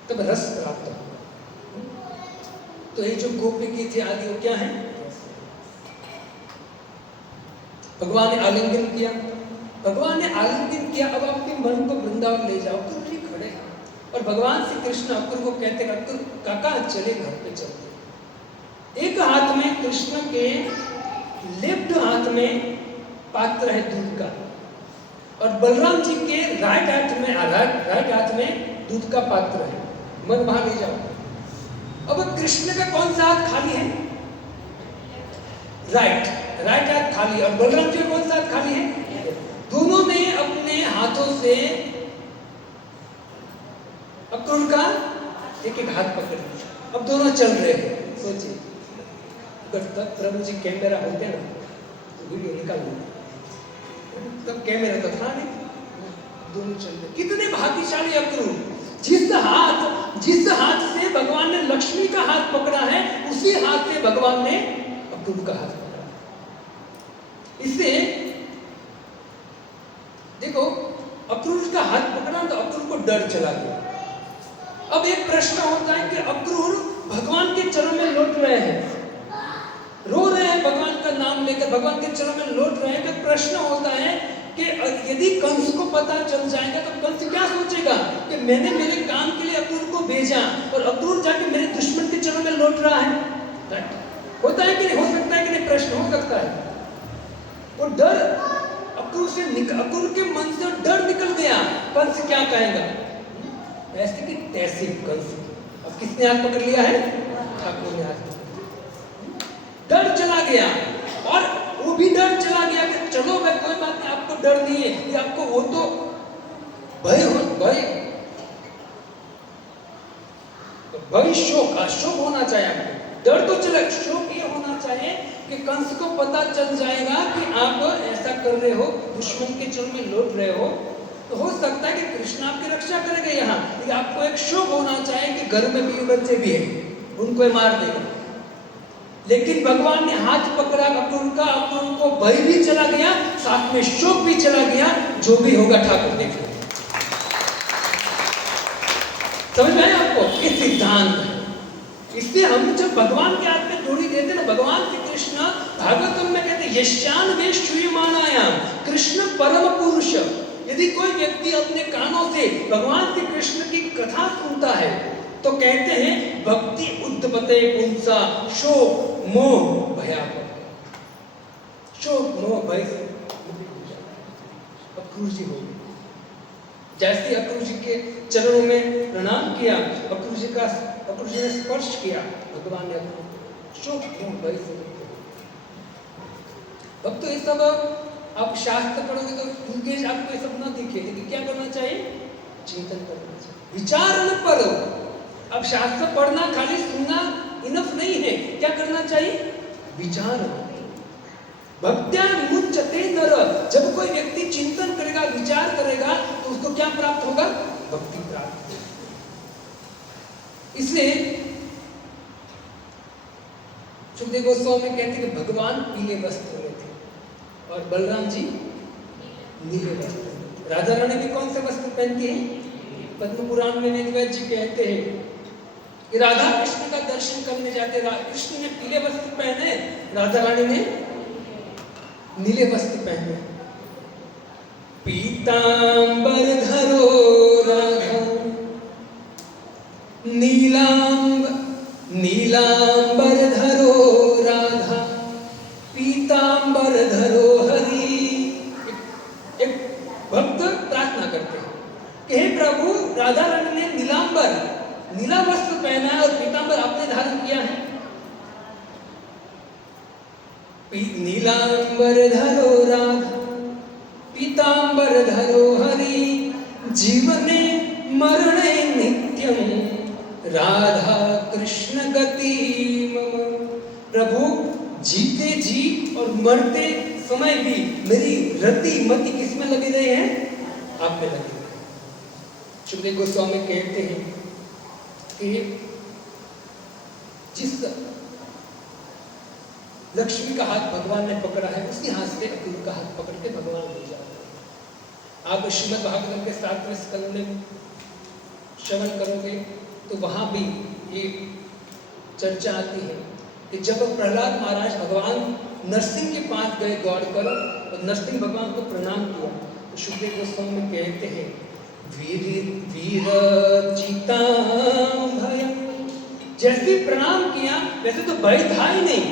तब रस प्राप्त होगा। तो ये जो गोपी गीत थे आदि वो क्या है? भगवान ने आलिंगन किया, अब अपने मन को वृंदावन ले जाओ। तो भी खड़े हैं और भगवान श्री कृष्ण अक्रूर को कहते हैं, अक्रूर काका चले घर पे चलते। एक हाथ में कृष्ण के लेफ्ट हाथ में पात्र है दूध का और बलराम जी के राइट हाथ में दूध का पात्र है। मन वहां ले जाओ। अब कृष्ण का कौन सा हाथ खाली है? राइट हाथ खाली, और बलराम जी का कौन सा हाथ खाली है? दोनों ने अपने हाथों से अक्रूर का एक हाथ पकड़ लिया। अब दोनों चल रहे हैं। सोचिए, अगर तब प्रभु जी कैमरा होते ना तो वीडियो निकाल देते, तब कैमरा तो था नहीं, दोनों चल रहे। कितने भाग्यशाली अक्रूर, जिस हाथ से भगवान ने लक्ष्मी का हाथ पकड़ा है उसी हाथ से भगवान ने अक्रूर का हाथ पकड़ा। इससे देखो, अक्रूर का हाथ पकड़ा तो अक्रूर को डर चला गया। अब एक प्रश्न होता है कि अक्रूर भगवान के चरणों में लौट रहे हैं, रो रहे हैं, भगवान का नाम लेकर भगवान के चरणों में लौट रहे हैं। तो प्रश्न होता है कि यदि कंस को पता चल जाएगा तो कंस क्या सोचेगा कि मैंने मेरे काम के लिए अक्रूर को भेजा और अक्रूर जाके मेरे दुश्मन के चरणों में लौट रहा है। होता है कि नहीं? हो सकता है कि नहीं? प्रश्न हो सकता है। वो डर अक्रूर के मन से डर निकल गया। कंस क्या कहेगा? ऐसे कि तैसे कंस। अब किसने हाथ पकड़ लिया है? ठाकुर ने हाथ। डर चला गया और वो भी डर चला गया कि चलो भाई कोई बात नहीं, आपको डर नहीं है, ये आपको वो तो भय शोक होना चाहिए। आपको डर तो चले, शोक ये होना चाहिए कि कंस को पता चल जाएगा कि आप ऐसा कर रहे हो, दुश्मन के चरण में लौट रहे हो, तो हो सकता है कि कृष्ण आपकी रक्षा करेंगे। यहाँ आपको एक शोक होना चाहिए कि घर में भी बच्चे भी है, उनको मार देगा। लेकिन भगवान ने हाथ पकड़ा अक्रूर का, अक्रूर को भय भी चला गया, साथ में शोक भी चला गया। जो भी होगा ठाकुर देख लेंगे। समझ में आया आपको? ये सिद्धांत है। इसलिए हम जब भगवान के हाथ में डोरी देते ना, भगवान श्री कृष्ण भागवतम में कहते हैं यश्यान वे श्रूयमाणायाम कृष्ण परम पुरुष। यदि कोई व्यक्ति अपने कानों से भगवान श्री कृष्ण की कथा सुनता है तो कहते हैं भक्ति उद्पते पुंसा शोक मोह भयापक। शोक मोह भय से अक्रूर जी हो गए। जैसे अक्रूर जी के चरणों में प्रणाम किया, अक्रूर जी ने स्पर्श किया, भगवान ने शोक मोह भय से। अब तो ये सब आप शास्त्र पढ़ोगे तो उनके आपको ये सब ना दिखे, लेकिन क्या करना चाहिए? चिंतन करना चाहिए, विचार करो। अब शास्त्र पढ़ना खाली सुनना इनफ नहीं है, क्या करना चाहिए? विचार। भक्त्या मुच्यते नर। जब कोई व्यक्ति चिंतन करेगा, विचार करेगा तो उसको क्या प्राप्त होगा? भक्ति प्राप्त। इसलिए सुखदेव गोस्वामी कहते कि भगवान पीले वस्त्र में थे और बलराम जी नीले वस्त्र में। राधा रानी भी कौन से वस्त्र पहनती है? पद्म पुराण में वेदव्यास जी कहते हैं कि राधा कृष्ण का दर्शन करने जाते, कृष्ण ने पीले वस्त्र पहने, राधा रानी ने नीले वस्त्र पहने। पीतांबर धरो राधा नीलांबर धरो राधा पीतांबर धरो हरि। एक भक्त प्रार्थना करते हैं कि हे प्रभु, राधा रानी ने नीला वस्त्र पहना है और पीतांबर आपने धारण किया है। नीलांबर धरो राधा पीतांबर धरो हरि जीवने मरणे नित्यम राधा कृष्ण गति मम। प्रभु जीते जी और मरते समय भी मेरी रति मति किसमें लगी रही है? आप में लगी रही है। सुखदेव गोस्वामी कहते हैं कि जिस लक्ष्मी का हाथ भगवान ने पकड़ा है उसी हाथ से अक्रूर का हाथ पकड़ के भगवान ले जाते हैं। आप श्रीमद् भागवतम के 7वें स्कंद में श्रवण करोगे तो वहां भी ये चर्चा आती है कि जब प्रहलाद महाराज भगवान नरसिंह के पास गए दौड़कर और नरसिंह भगवान को प्रणाम किया तो सुखदेव गोस्वामी कहते हैं वीर चिताम भयम। जैसे प्रणाम किया वैसे तो भय था ही नहीं,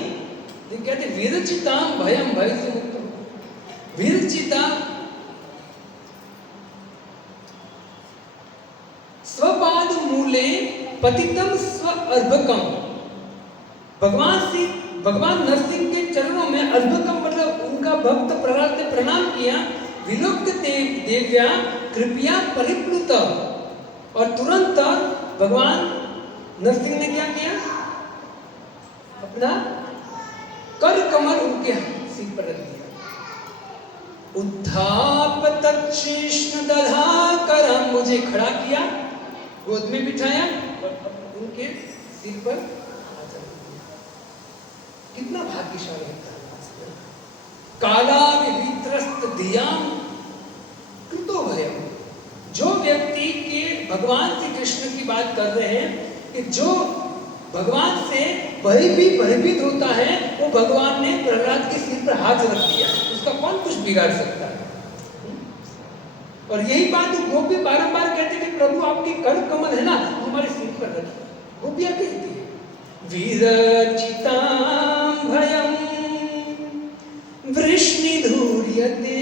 लेकिन कहते वीर चिताम भयम, भय से मुक्त हो। वीर चिता स्वपाद मूले पतितम स्व अर्भकम। भगवान नरसिंह के चरणों में अर्भकम मतलब उनका भक्त प्रहलाद ने प्रणाम किया। विलुप्त देव्या कृपया परिप्लुत, और तुरंत भगवान नरसिंह ने क्या किया? अपना कर कमल उनके सिर पर रख दिया। उत्थाप तच्छिष्ण दधा करम, मुझे खड़ा किया, गोद में बिठाया और उनके सिर पर हाथ रख दिया। कितना भाग्यशाली है। काला विवित्रस्त धियाम कृतो भयम। जो व्यक्ति के भगवान श्री कृष्ण की बात कर रहे हैं कि जो भगवान से भयभीत होता है, वो भगवान ने प्रहलाद के सिर पर हाथ रख दिया, उसका कौन कुछ बिगाड़ सकता है? और यही बात गोपी बारंबार कहते कि प्रभु आपके कर कमल है ना, हमारे सिर पर रखिए। गोपियां कहती है वीर चिताम भयम वृष्णिधूर्यते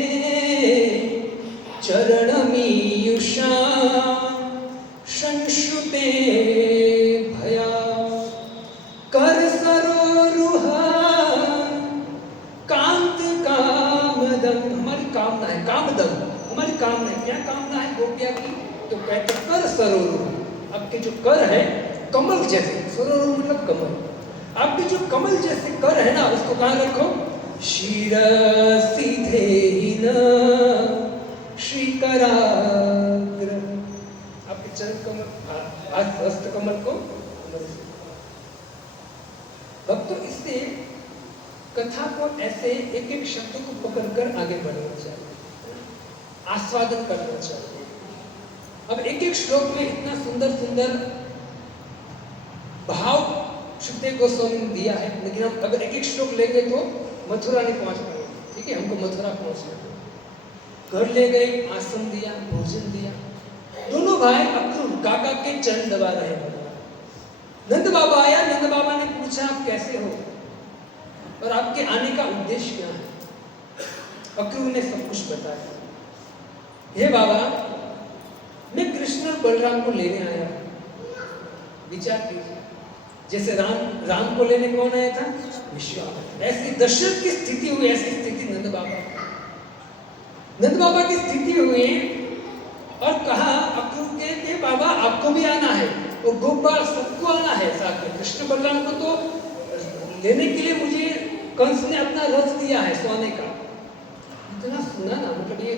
चरणमीयुषा संश्रुते भया कर सरोरुह कांत कामदम। हमारी कामना है कामदम, हमारी कामना है। क्या कामना है गोपिया की? तो कहते कर सरोरुह। आपके जो कर है कमल जैसे, सरोरुह मतलब कमल, आपके जो कमल जैसे कर है ना, उसको कहाँ रखो? शिरसिधे श्रीकराग्र। आपके चरण कमल, हस्त कमल को भक्तों, इससे कथा को ऐसे एक एक शब्द को पकड़कर आगे बढ़ना चाहिए, आस्वादन करना चाहिए। अब एक एक श्लोक में इतना सुंदर सुंदर भाव सुखदेव गोस्वामी ने दिया है, लेकिन हम अगर एक एक श्लोक लेंगे तो मथुरा नहीं पहुंच पाएंगे। ठीक है, हमको मथुरा पहुंचना है। घर ले गए, आश्रम दिया, भोजन दिया। दोनों भाई अक्रूर काका के चरण दबा रहे हैं। नंद बाबा आया, नंद बाबा ने पूछा आप कैसे हो और आपके आने का उद्देश्य क्या है? अक्रूर ने सब कुछ बताया। हे बाबा, मैं कृष्ण और बलराम को लेने आया हूं। विचार कीजिए, जैसे राम को लेने कौन आया था? विश्वामित्र। ऐसी दशरथ की स्थिति हुई, ऐसी स्थिति नंद बाबा की स्थिति हुई और कहा अक्रूर के बाबा आपको भी आना है और गोपाल सबको आना है साथ में। कृष्ण बलराम को तो लेने के लिए मुझे कंस ने अपना रथ दिया है सोने का। इतना सुना ना, मतलब ये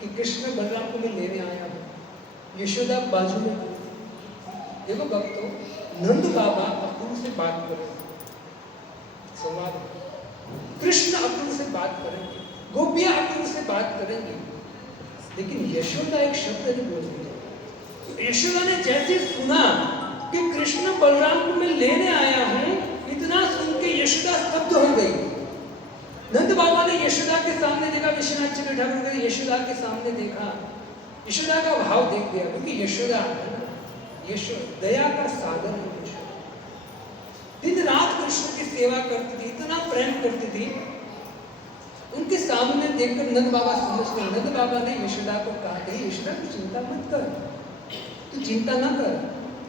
कि कृष्ण बलराम को मैं लेने आया हूँ। यशोदा बाजू में। देखो भक्तों, नंद बाबा अक्रूर से बात करेंगे, संवाद, कृष्ण अक्रूर से बात करेंगे, गोपियां अक्रूर से बात करेंगी, लेकिन यशोदा एक शब्द नहीं बोलती है। तो यशोदा ने जैसे सुना कि कृष्ण बलराम को मैं लेने आया हूं, इतना सुन के यशोदा स्तब्ध हो गई। नंद बाबा ने यशोदा के सामने देखा, विश्वनाथ जी बैठा करके यशोदा के सामने देखा, यशोदा का भाव देख गया, क्योंकि यशोदा है ना, यशोदा दया का सागर है। दिन रात कृष्ण की सेवा करती थी, इतना प्रेम करती थी। उनके सामने देखकर नंद बाबा समझ गए। नंद बाबा ने यशोदा को कहा, यशोदा तू चिंता मत कर, तू चिंता ना कर,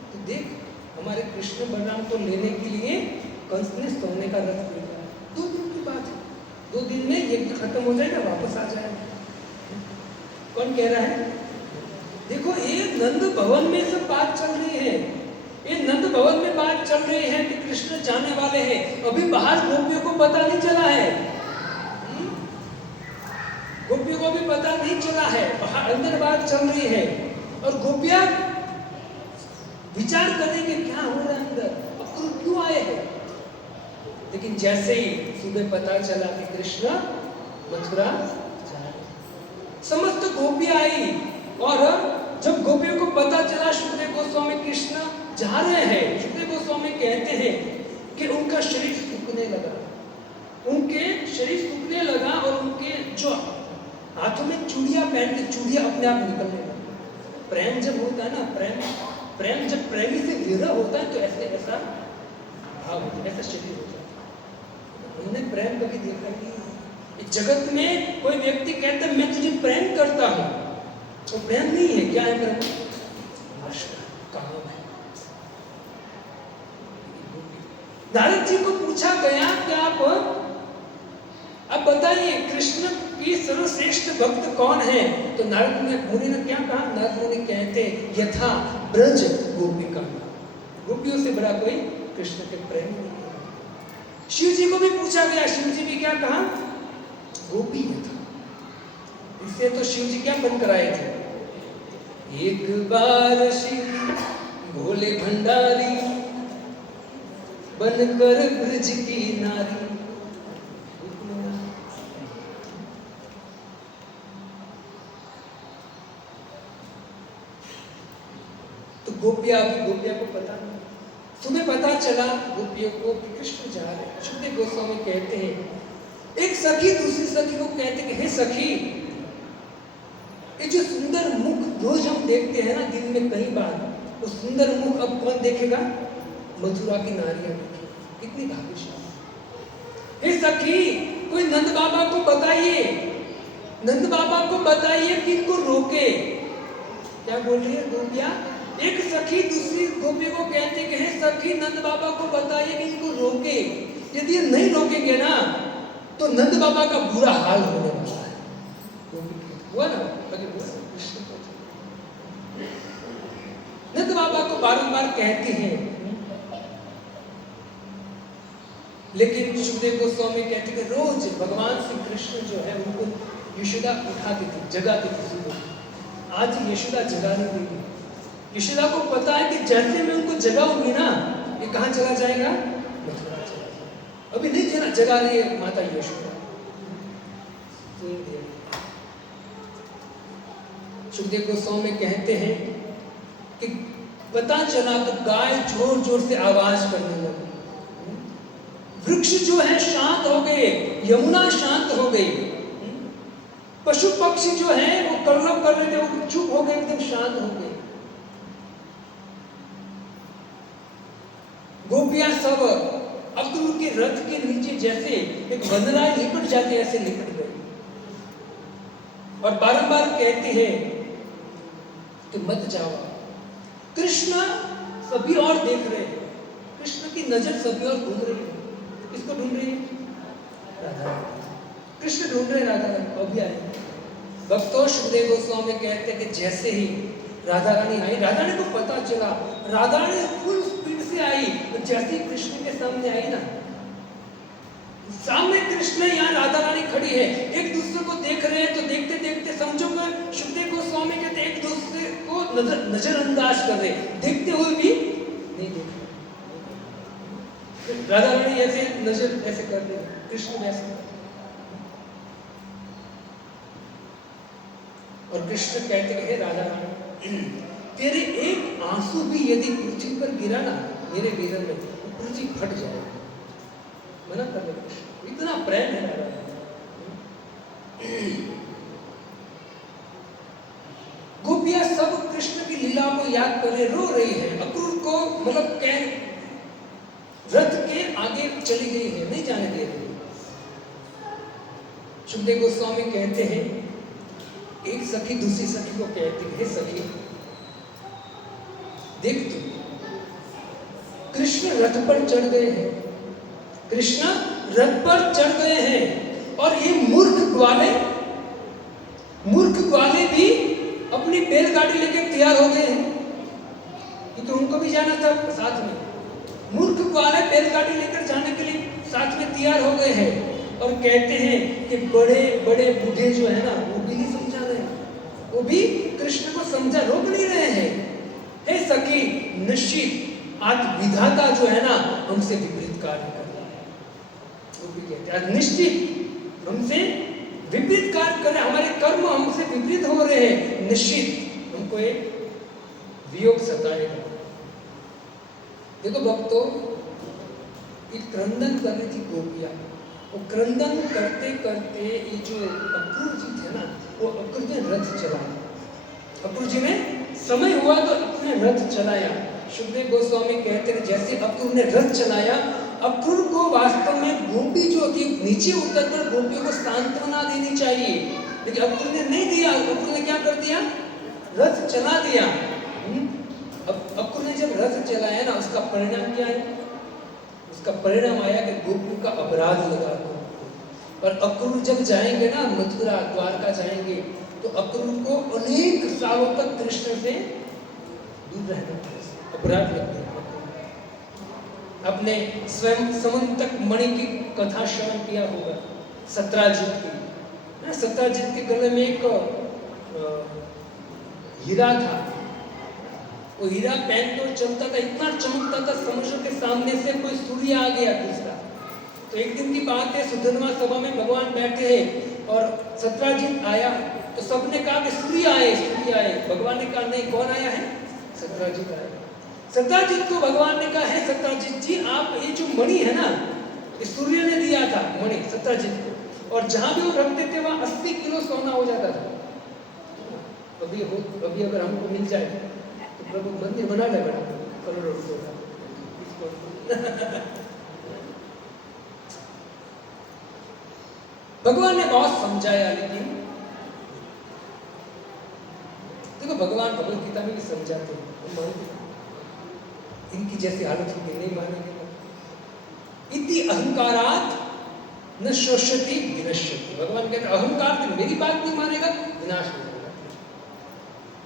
तू देख हमारे कृष्ण बलराम को लेने के लिए कंस ने सोने का रथ भेजा है। 2 दिन की बात है, 2 दिन में यज्ञ खत्म हो जाएगा, वापस आ जाएगा। कौन कह रहा है? देखो, ये नंद भवन में सब बात चल रही है। ये नंद भवन में बात चल रही है कि कृष्ण जाने वाले हैं, अभी बाहर गोपियों को पता नहीं चला है। गोपियों को भी पता नहीं चला है, बाहर अंदर बात चल रही है और गोपियां विचार करें कि क्या हो रहा है अंदर, अब क्यों आए हैं। लेकिन जैसे ही सुबह पता चला कि कृष्ण मथुरा जा रहे, समस्त गोपियां आई और जब गोपियों को पता चला सुखदेव गोस्वामी कृष्ण जा रहे हैं, सुखदेव गोस्वामी कहते हैं कि उनका शरीर सूखने लगा, उनके शरीर सूखने लगा और उनके जो हाथों में चूड़ियां पहनते चूड़ियां अपने आप निकलने लगी। प्रेम जब होता है ना, प्रेम जब प्रेमी से विरह होता है तो ऐसा भाव होता है, ऐसा शरीर होता है। उन्होंने प्रेम कभी देखा नहीं। जगत में कोई व्यक्ति कहता है मैं तुझे प्रेम करता हूं, वो प्रेम नहीं है। क्या है प्रेम? काम है। नारद जी को पूछा गया कि आप बताइए कृष्ण की सर्वश्रेष्ठ भक्त कौन है? तो नारद मुनि ने क्या कहा? नारद मुनि कहते यथा ब्रज गोपिका, गोपियों से बड़ा कोई कृष्ण के प्रेम नहीं है। शिव जी को भी पूछा गया, शिव जी भी क्या कहा? गोपी यथा। इससे तो शिव जी क्या बनकर आए थे? एक बार शिव भोले भंडारी बनकर ब्रज की नारी। तो गोपियां को पता नहीं, सुबह पता चला गोपियों को कि कृष्ण जा रहे हैं। सुखदेव गोस्वामी कहते हैं एक सखी दूसरी सखी को कहते कि हे सखी, ये जो सुंदर मुख रोज हम देखते हैं ना दिन में कई बार, वो सुंदर मुख अब कौन देखेगा? मथुरा की नारियां देखेगी। कितनी भाग्यशाली। हे सखी, कोई नंद बाबा को बताइए, नंद बाबा को बताइए कि इनको रोके। क्या बोल रही है गोपियां? एक सखी दूसरी गोपी को कहते कि हे सखी, नंद बाबा को बताइए कि इनको रोके। यदि ये नहीं रोकेंगे ना तो नंद बाबा का बुरा हाल होने वाला है। हुआ ना? नंद बाबा को बारंबार कहते हैं, लेकिन सुखदेव गोस्वामी कहते कि रोज भगवान श्री कृष्ण जो है उनको यशोदा उठाती थी, जगाती थी। आज यशोदा जगा नहीं देगी। यशोदा को पता है कि जैसे मैं उनको जगाऊंगी ना, ये कहाँ चला जाएगा? मथुरा चला जाएगा। अभी नहीं जगा रही है माता यशोदा। सुखदेव गोस्वामी कहते हैं कि पता चला तो गाय जोर जोर से आवाज करने लगी, वृक्ष जो है शांत हो गए, यमुना शांत हो गई, पशु पक्षी जो है वो कलरव कर रहे थे वो चुप हो गए, एकदम शांत हो गए। गोपियां सब अब तो उनके रथ के नीचे जैसे एक वनराय लिपट जाते ऐसे लिपट गए और बारंबार कहते हैं कि मत जाओ। कृष्ण सभी और देख रहे हैं, कृष्ण की नजर सभी और घूम रही है। किसको ढूंढ रही है? राधा। कृष्ण ढूंढ रहे राधा रानी, अभी आए। भक्तों, सुखदेव गोस्वामी कहते हैं कि जैसे ही राधा रानी आई, राधा रानी को पता चला, राधा रानी फुल स्पीड से आई, तो जैसे ही कृष्ण के सामने आई ना, सामने कृष्ण, यहाँ राधा रानी खड़ी है, एक दूसरे को देख रहे हैं। तो देखते देखते समझो कि सुखदेव गोस्वामी कहते एक दूसरे को नजरअंदाज कर रहे, देखते हुए भी नहीं देख रहे। राधा रानी ऐसे नजर ऐसे कर रहे, कृष्ण वैसे। और कृष्ण कहते हैं राधा रानी, तेरे एक आंसू भी यदि पृथ्वी पर गिरा ना मेरे गिरन में, पृथ्वी फट जाएगी। मना कर रहे कृष्ण, इतना प्रेम है राधा। गोपियां सब कृष्ण की लीला को याद कर रहे, रो रही है। अक्रूर को मतलब रथ के आगे चली गई है, नहीं जाने दे रही। सुखदेव गोस्वामी कहते हैं एक सखी दूसरी सखी को कहती है, सखी देख तू, कृष्ण रथ पर चढ़ गए हैं, कृष्ण रथ पर चढ़ गए हैं और ये मूर्ख ग्वाले भी अपनी बैलगाड़ी लेके तैयार हो गए हैं। क्योंकि उनको भी जाना था साथ में। मूर्ख वाले बैलगाड़ी लेकर जाने के लिए साथ में तैयार हो गए हैं और कहते हैं कि बड़े बड़े बूढ़े जो है ना वो भी नहीं समझा रहे, वो भी कृष्ण को समझा रोक नहीं रहे हैं। हे सखी, निश्चित आज विधाता जो है ना हमसे विपरीत कार्य कर रहा है। वो भी कहते हैं आज निश्चित हमसे विपरीत कार्य कर रहे हैं, हमारे कर्म हमसे विपरीत हो रहे हैं, निश्चित हमको एक वियोग सताएगा। देखो भक्तों, एक क्रंदन कर रही थी गोपियां, वो क्रंदन करते करते ये जो अक्रूर जी थे ना, वो अक्रूर जी ने रथ चलाया। अक्रूर जी ने समय हुआ तो अपने रथ चलाया। सुखदेव गोस्वामी कहते हैं जैसे अक्रूर ने रथ चलाया, अक्रूर को वास्तव में गोपी जो थी नीचे उतरकर गोपियों को सांत्वना देनी चाहिए, लेकिन अक्रूर ने नहीं दिया। अक्रूर ने क्या कर दिया? रथ चला दिया। अब अक्रूर ने जब रथ चलाया ना, उसका परिणाम क्या है? उसका परिणाम आया कि गोपियों का अपराध लगा। और अक्रूर जब जाएंगे ना मथुरा द्वारका जाएंगे तो अक्रूर को अनेक सालों तक कृष्ण से दूर रहना पड़ेगा, अपराध लग गया। अपने स्वयं समंतक मणि की कथा श्रवण किया होगा, सत्राजित की। सत्राजित के गले में एक हीरा था, वो हीरा पहन कर चलता था, इतना चमकता था, समुद्र के सामने से कोई सूर्य आ गया दूसरा। तो एक दिन की बात है, सुधन्वा सभा में भगवान बैठे हैं और सत्राजित आया तो सबने कहा कि सूर्य आए, सूर्य आए। भगवान ने कहा नहीं, कौन आया है? सत्राजित आया। सत्राजित को भगवान ने कहा है सत्राजित जी, आप ये जो मणि है ना, ये सूर्य ने दिया था मणि सत्राजित को, और जहां भी वो रखते थे वहां 80 किलो सोना हो जाता था। अभी अगर हमको मिल जाए तो प्रभु मंदिर बना ले बड़ा करोड़ों रुपए का। भगवान ने बहुत समझाया, लेकिन देखो भगवान भगवत गीता में भी समझाते हैं, इनकी जैसी हालत होगी नहीं मानेंगे। इति अहंकारात न शोष्यति विनश्यति। भगवान कहते हैं अहंकार में मेरी बात नहीं मानेगा, विनाश हो जाएगा।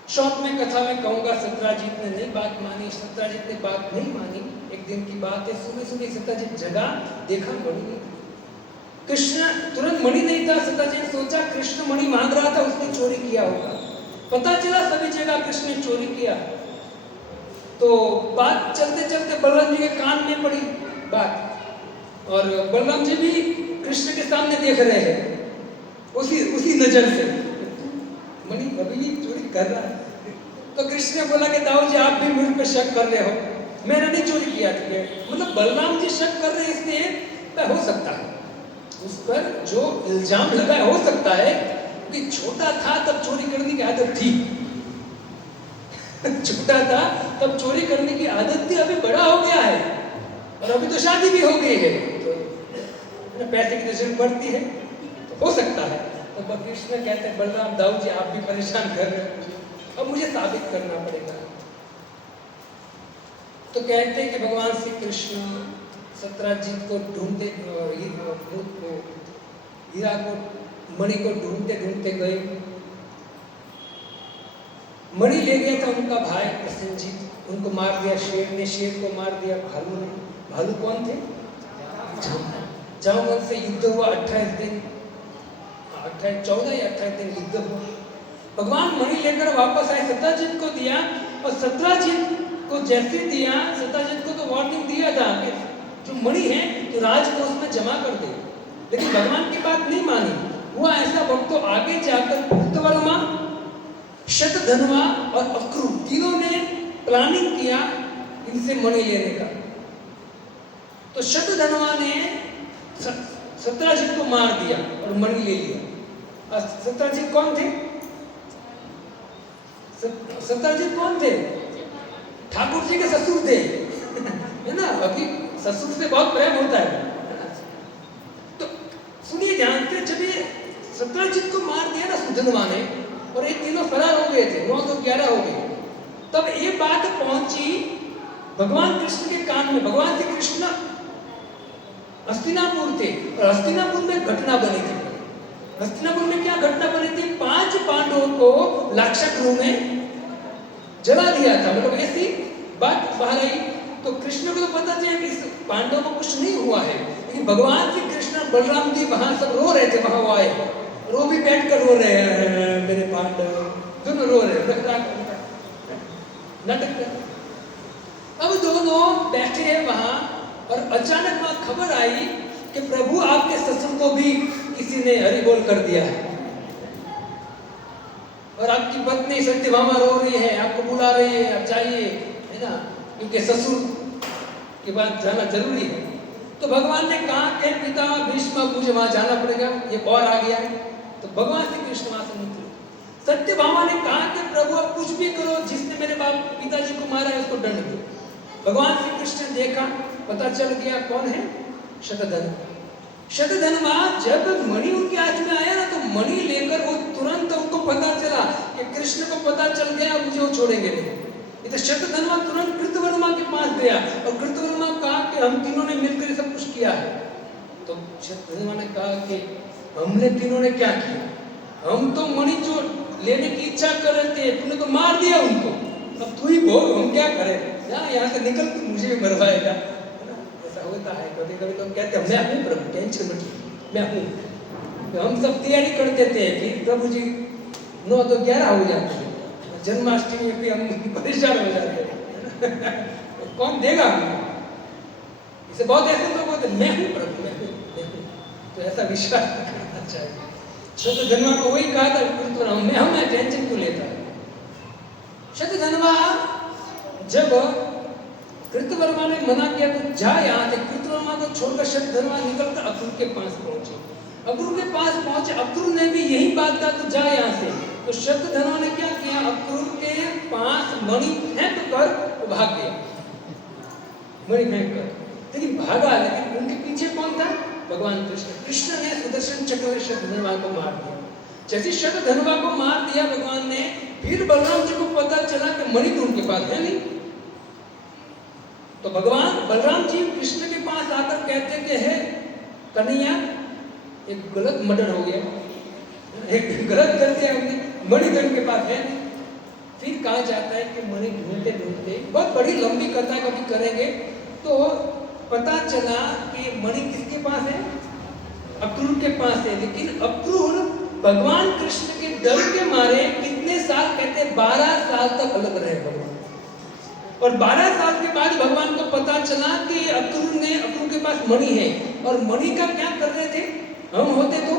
शॉर्ट में कथा में कहूंगा, सत्राजित ने नहीं बात मानी, सत्राजित ने बात नहीं मानी। एक दिन की बात है, सुबह सुबह सत्राजित जगा, देखा मणि नहीं था। कृष्ण तुरंत मणि नहीं था। सत्राजित सोचा कृष्ण मणि मांग रहा था, उसने चोरी किया होगा। पता चला सभी जगह कृष्ण ने चोरी किया। तो बात चलते चलते बलराम जी के कान में पड़ी बात, और बलराम जी भी कृष्ण के सामने देख रहे हैं उसी नजर से, मणि अभी भी चोरी कर रहा है। तो कृष्ण ने बोला कि दाऊ जी आप भी मुझ पर शक कर रहे हो, मैंने नहीं चोरी किया। ठीक है, मतलब बलराम जी शक कर रहे हैं, इसलिए हो सकता है उस पर जो इल्जाम लगा हो सकता है कि छोटा था तब चोरी करने की आदत थी। छोटा था तब चोरी करने की आदत थी, अभी बड़ा हो गया है और अभी तो शादी भी हो गई है, तो पैसे की जरूरत पड़ती है, तो हो सकता है। तो कृष्ण कहते हैं बलराम दाऊ जी आप भी परेशान कर रहे हो, अब मुझे साबित करना पड़ेगा। तो कहते हैं कि भगवान श्री कृष्ण सत्राजित को ढूंढते, हीरा को मणि को ढूंढते ढूंढते गए। मणि ले गया था उनका भाई प्रसेनजीत, उनको मार दिया शेर ने, शेर को मार दिया भालू ने। भालू कौन थे? जामुन से युद्ध हुआ 28 दिन, 14 या 28 दिन युद्ध हुआ। भगवान मणि लेकर वापस आए, सत्राजित को दिया, और सत्राजित को जैसे दिया, सत्राजित को तो वार्निंग दिया था कि जो मणि है तो राजकोष में जमा कर दे, लेकिन भगवान की बात नहीं मानी। हुआ ऐसा, भक्तों आगे जाकर कृतवर्मा, शतधन्वा और अक्रूर तीनों ने प्लानिंग किया इनसे मणि लेने का। तो शतधन्वा ने सत्राजित को मार दिया और मणि ले लिया। सत्राजित कौन थे? सत्राजित कौन थे? ठाकुर जी के ससुर थे, है ना। अभी ससुर से बहुत प्रेम होता है। तो सुनिए ध्यान से, जब ये सत्राजित को मार दिया ना सुधन्वा ने, और ये तीनों फरार हो गए थे, 9 तो 11 हो गए, तब ये बात पहुंची भगवान कृष्ण के कान में। भगवान श्री कृष्ण हस्तिनापुर थे, और हस्तिनापुर में घटना बनी थी। हस्तिनापुर में क्या घटना बनी थी? 5 पांडवों को लाक्षागृह में जला दिया था। मतलब ऐसी बात बाहर आई तो कृष्ण को तो पता चला कि पांडवों को कुछ नहीं हुआ है, लेकिन भगवान श्री कृष्ण बलराम जी वहां सब रो रहे थे, वहां वो आए, रो भी बैठ कर रो रहे हैं, मेरे पांडव दोनों रो रहे हैं, नाटक कर। अब दोनों बैठे हैं वहां और अचानक वहां खबर आई कि प्रभु आपके ससुर को भी किसी ने हरि बोल कर दिया है और आपकी पत्नी सत्यभामा रो रही है, आपको बुला रही है, आप जाइए, है ना, क्योंकि ससुर के बाद जाना जरूरी है। तो भगवान ने कहा कि पितामह भीष्म मुझे वहां जाना पड़ेगा, ये और आ गया है। तो भगवान श्री कृष्ण वहां से निकले। सत्यभामा ने कहा कि प्रभु आप कुछ भी करो, जिसने मेरे बाप पिताजी को मारा है उसको दंड दो। भगवान श्री कृष्ण ने देखा, पता चल गया कौन है, शतधन्वा। शतधन्वा जब मणि उनके हाथ में आया ना तो मणि लेकर वो तुरंत उनको पता चला कि कृष्ण को पता चल गया मुझे वो छोड़ेंगे नहीं। तो शतधन्वा तुरंत कृतवर्मा के पास गया और कृतवर्मा कहा कि हम तीनों ने मिलकर सब कुछ किया है। तो शतधन्वा ने कहा कि हमने तीनों ने क्या किया, हम तो मणि जो लेने की इच्छा कर रहे थे, तूने तो मार दिया उनको, अब तू ही बोल हम क्या करें, यहाँ से निकल तू मुझे भी मरवाएगा। ऐसा होता है कभी कभी, तो हम कहते हैं मैं हूँ प्रभु, टेंशन मत लो, मैं हूँ। तो हम सब तैयारी कर देते हैं कि प्रभु जी 9 तो 11 हो जाते हैं, जन्माष्टमी में भी हम परेशान हो जाते हैं तो कौन देगा हमें? इसे बहुत ऐसे लोग होते हैं, मैं हूँ प्रभु, मैं हूँ, मैं हूँ। तो ऐसा विश्वास करना चाहिए। शतधन्वा को वही कहा था, मैं टेंशन क्यों लेता है। शतधन्वा जब कृतवर्मा ने मना किया तो जा यहाँ से, कृतवर्मा को छोड़कर शतधन्वा निकलकर अक्रूर के पास पहुंचे। अक्रूर के पास पहुंचे, अक्रूर ने भी यही बात कहा तो जा यहाँ से। तो शतधन्वा ने क्या किया, अक्रूर के पास मणि फेंक कर वो भाग गया, मणि फेंक कर, लेकिन भागा, लेकिन उनके पीछे कौन था, भगवान कृष्ण। कृष्ण ने सुदर्शन चक्र से शतधन्वा को मार दिया। जैसे शतधन्वा को मार दिया भगवान ने, फिर बलराम जी को पता चला कि मणि तो उनके पास है नहीं। तो भगवान बलराम जी कृष्ण के पास आकर कहते कि है कन्हैया, एक गलत मर्डर हो गया, एक गलत कर दिया हमने, मणि तो उनके पास है नहीं। फिर कहा जाता है कि मणि ढूंढते ढूंढते, बहुत बड़ी लंबी कथा कभी करेंगे, तो पता चला कि मणि किसके पास है, अक्रूर के पास है। लेकिन अक्रूर भगवान कृष्ण के डर के मारे कितने साल, कहते 12 साल तक अलग रहे भगवान। और 12 साल के बाद भगवान को पता चला कि अक्रूर के पास मणि है। और मणि का क्या कर रहे थे, हम होते तो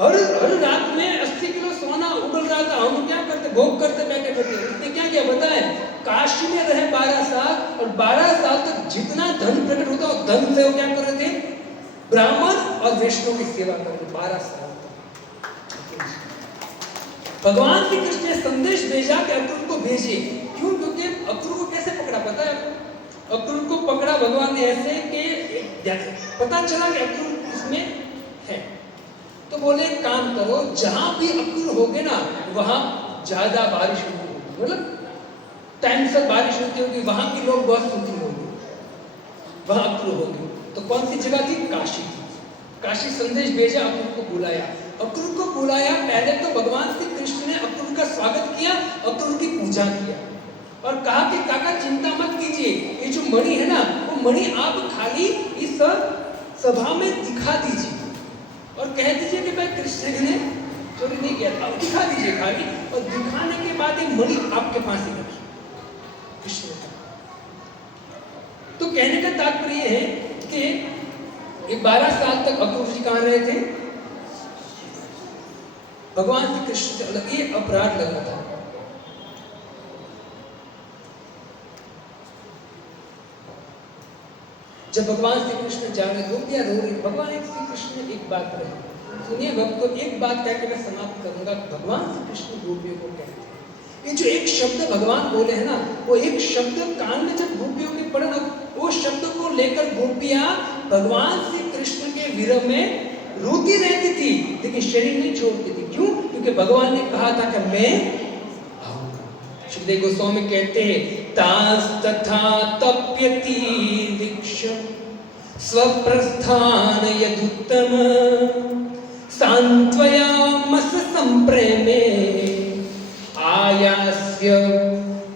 हर रात में 80 किलो सोना उगल रहा था, हम क्या करते, भोग करते बैठे बैठे। उसने क्या किया बताए, काशी में रहे 12 साल और 12 साल तक जितना धन प्रकट होता है धन से वो क्या कर रहे थे, ब्राह्मण और वैष्णव की सेवा कर रहे 12 साल तक। भगवान श्री कृष्ण ने संदेश भेजा कि अक्रूर को भेजे। क्यों? क्योंकि अक्रूर को कैसे पकड़ा पता है आपको? अक्रूर को पकड़ा भगवान ने ऐसे कि पता चला कि अक्रूर इसमें है, तो बोले एक काम करो, जहां भी अक्रूर होगे ना वहां ज्यादा बारिश होगी, मतलब टाइम से बारिश होती होगी, वहां के लोग बहुत सुखी होंगे, वहां अक्रूर होंगे। तो कौन सी जगह थी, काशी थी। काशी संदेश भेजा, अक्रूर को बुलाया। अक्रूर को बुलाया, पहले तो भगवान श्री कृष्ण ने अक्रूर का स्वागत किया, अक्रूर की पूजा किया और कहा कि काका चिंता मत कीजिए, ये जो मणि है ना वो मणि आप खाली इस सभा में दिखा दीजिए और कह दीजिए कि भाई कृष्ण ने चोरी नहीं किया था, दिखा दीजिए खाली, और दिखाने के बाद ये मणि आपके पास ही रखिए कृष्ण। तो कहने का तात्पर्य है कि ये 12 साल तक अक्रूर जी कहाँ रहे थे, भगवान श्री कृष्ण से अलग। ये अपराध लगा था। जब भगवान श्री कृष्ण जा रहे, गोपियां रो रही, भगवान श्री कृष्ण ने एक बात कही, सुनिए भक्तों, एक बात कह के मैं समाप्त करूंगा। भगवान श्री कृष्ण गोपियों को कहते हैं, ये जो एक शब्द भगवान बोले हैं ना, वो एक शब्द कान में जब गोपियों के पड़े ना, वो शब्द को लेकर गोपियां भगवान श्री कृष्ण के विरह में रोती रहती थी, लेकिन शरीर नहीं छोड़ती थी। क्यों? क्योंकि भगवान ने कहा था कि मैं आऊंगा। सुखदेव गोस्वामी कहते हैं, तास तथा तप्यति दीक्ष स्वप्रस्थान यदुत्तम सांत्वयामस संप्रेमे आयास्य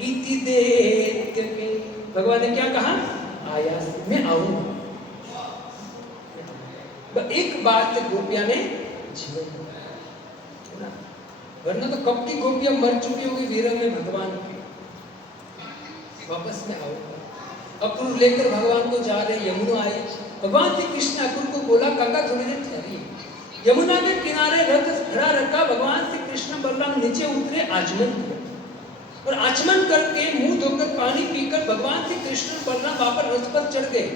इति देवदेव। गोपियां ने जीवन दिया, वरना तो कब की गोपियां मर चुकी होगी विरह में भगवान के। वापस में आओ, अक्रूर लेकर भगवान को जा रहे, यमुना आई, भगवान श्री कृष्ण अक्रूर को बोला काका थोड़ी देर ठहरिए। यमुना के किनारे रथ खड़ा रखा, भगवान श्री कृष्ण बलराम नीचे उतरे, आचमन किया और आचमन करके मुंह धोकर पानी पीकर भगवान श्री कृष्ण बलराम वापस रथ पर चढ़ गए।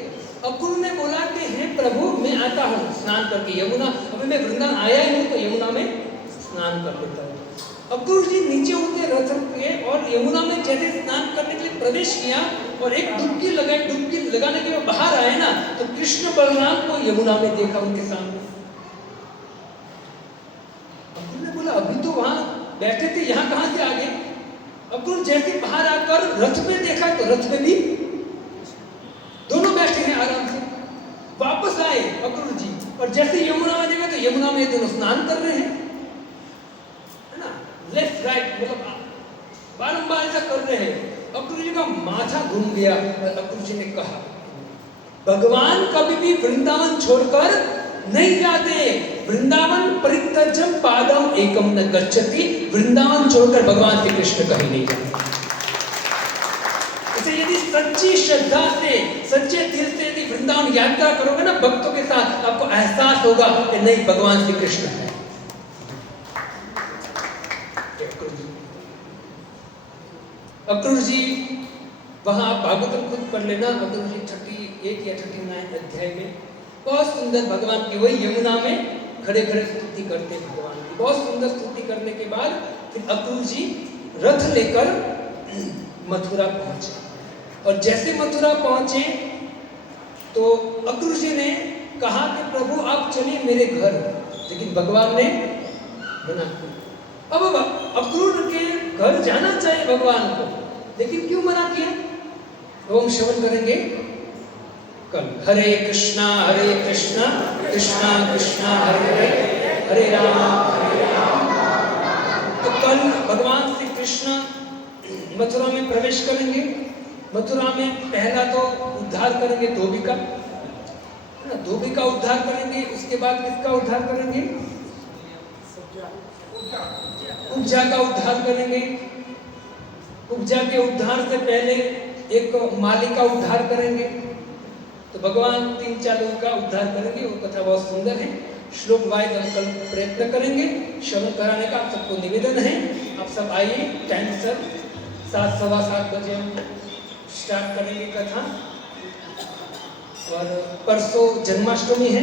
अक्रूर ने बोला कि हे प्रभु मैं आता हूँ स्नान करके, यमुना अभी मैं वृंदावन आया ही हूँ तो यमुना में स्नान कर लेता हूँ। अक्रूर जी नीचे उतरे रथ के और यमुना में जैसे स्नान करने के लिए प्रवेश किया और एक डुबकी लगाई, डुबकी लगाने के बाद बाहर आए ना तो कृष्ण बलराम को यमुना में देखा उनके सामने। अक्रूर ने बोला अभी तो वहां बैठे थे, यहाँ कहां से आ गए? अक्रूर जैसे बाहर आकर रथ में देखा तो रथ में भी दोनों बैठे हैं आराम से। वापस आए अक्रूर जी और जैसे यमुना में देखा तो यमुना में दोनों स्नान कर रहे हैं, है ना, लेफ्ट राइट, मतलब बारंबार ऐसा कर रहे हैं। अक्रूर जी का माथा घूम गया और अक्रूर जी ने कहा भगवान कभी भी वृंदावन छोड़कर नहीं जाते, वृंदावन परित्यज्यम पादम एकम न गच्छति, वृंदावन छोड़कर भगवान श्री कृष्ण कहीं नहीं जाते। इसे यदि सच्ची श्रद्धा से सच्चे दिल से यदि वृंदावन यात्रा करोगे ना भक्तों के साथ, आपको एहसास होगा कि नहीं भगवान श्री कृष्ण है। अक्रूर जी वहां आप भागवतम खुद पढ़ लेना, अक्रूर जी 38 या 39 अध्याय में बहुत सुंदर भगवान की वही यमुना में खड़े खड़े स्तुति करते हैं भगवान की। बहुत सुंदर स्तुति करने के बाद फिर अक्रूर जी रथ लेकर मथुरा पहुंचे और जैसे मथुरा पहुंचे तो अक्रूर जी ने कहा कि प्रभु आप चलिए मेरे घर, लेकिन भगवान ने मना किया। अब अक्रूर के घर जाना चाहिए भगवान को, लेकिन क्यों मना किया? ओम श्रवण करेंगे कल। हरे कृष्णा कृष्णा कृष्णा हरे हरे, हरे राम। तो कल भगवान श्री कृष्ण मथुरा में प्रवेश करेंगे। मथुरा में पहला तो उद्धार करेंगे धोबी का, है ना, धोबी का उद्धार करेंगे। उसके बाद किसका उद्धार करेंगे? उपजा का उद्धार करेंगे। उपजा के उद्धार से पहले एक माली का उद्धार करेंगे। तो भगवान 3-4 लोगों का उद्धार करेंगे। वो कथा बहुत सुंदर है, श्लोक वाइज हम कल प्रयत्न करेंगे श्रवण कराने का। आप सबको निवेदन है आप सब आइए टाइम सर 7, सवा 7 बजे हम स्टार्ट करेंगे कथा। और परसों जन्माष्टमी है,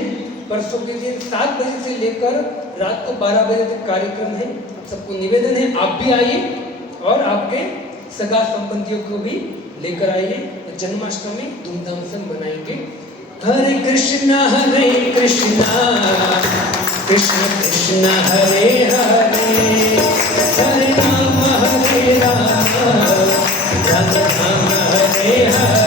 परसों के दिन 7 बजे से लेकर रात को 12 बजे तक कार्यक्रम है। सबको निवेदन है आप भी आइए और आपके सगा संबंधियों को भी लेकर आइए। जन्माष्टमी धूमधाम से मनाएंगे। हरे कृष्णा कृष्ण कृष्ण हरे हरे, हरे राम राम राम राम हरे हरे।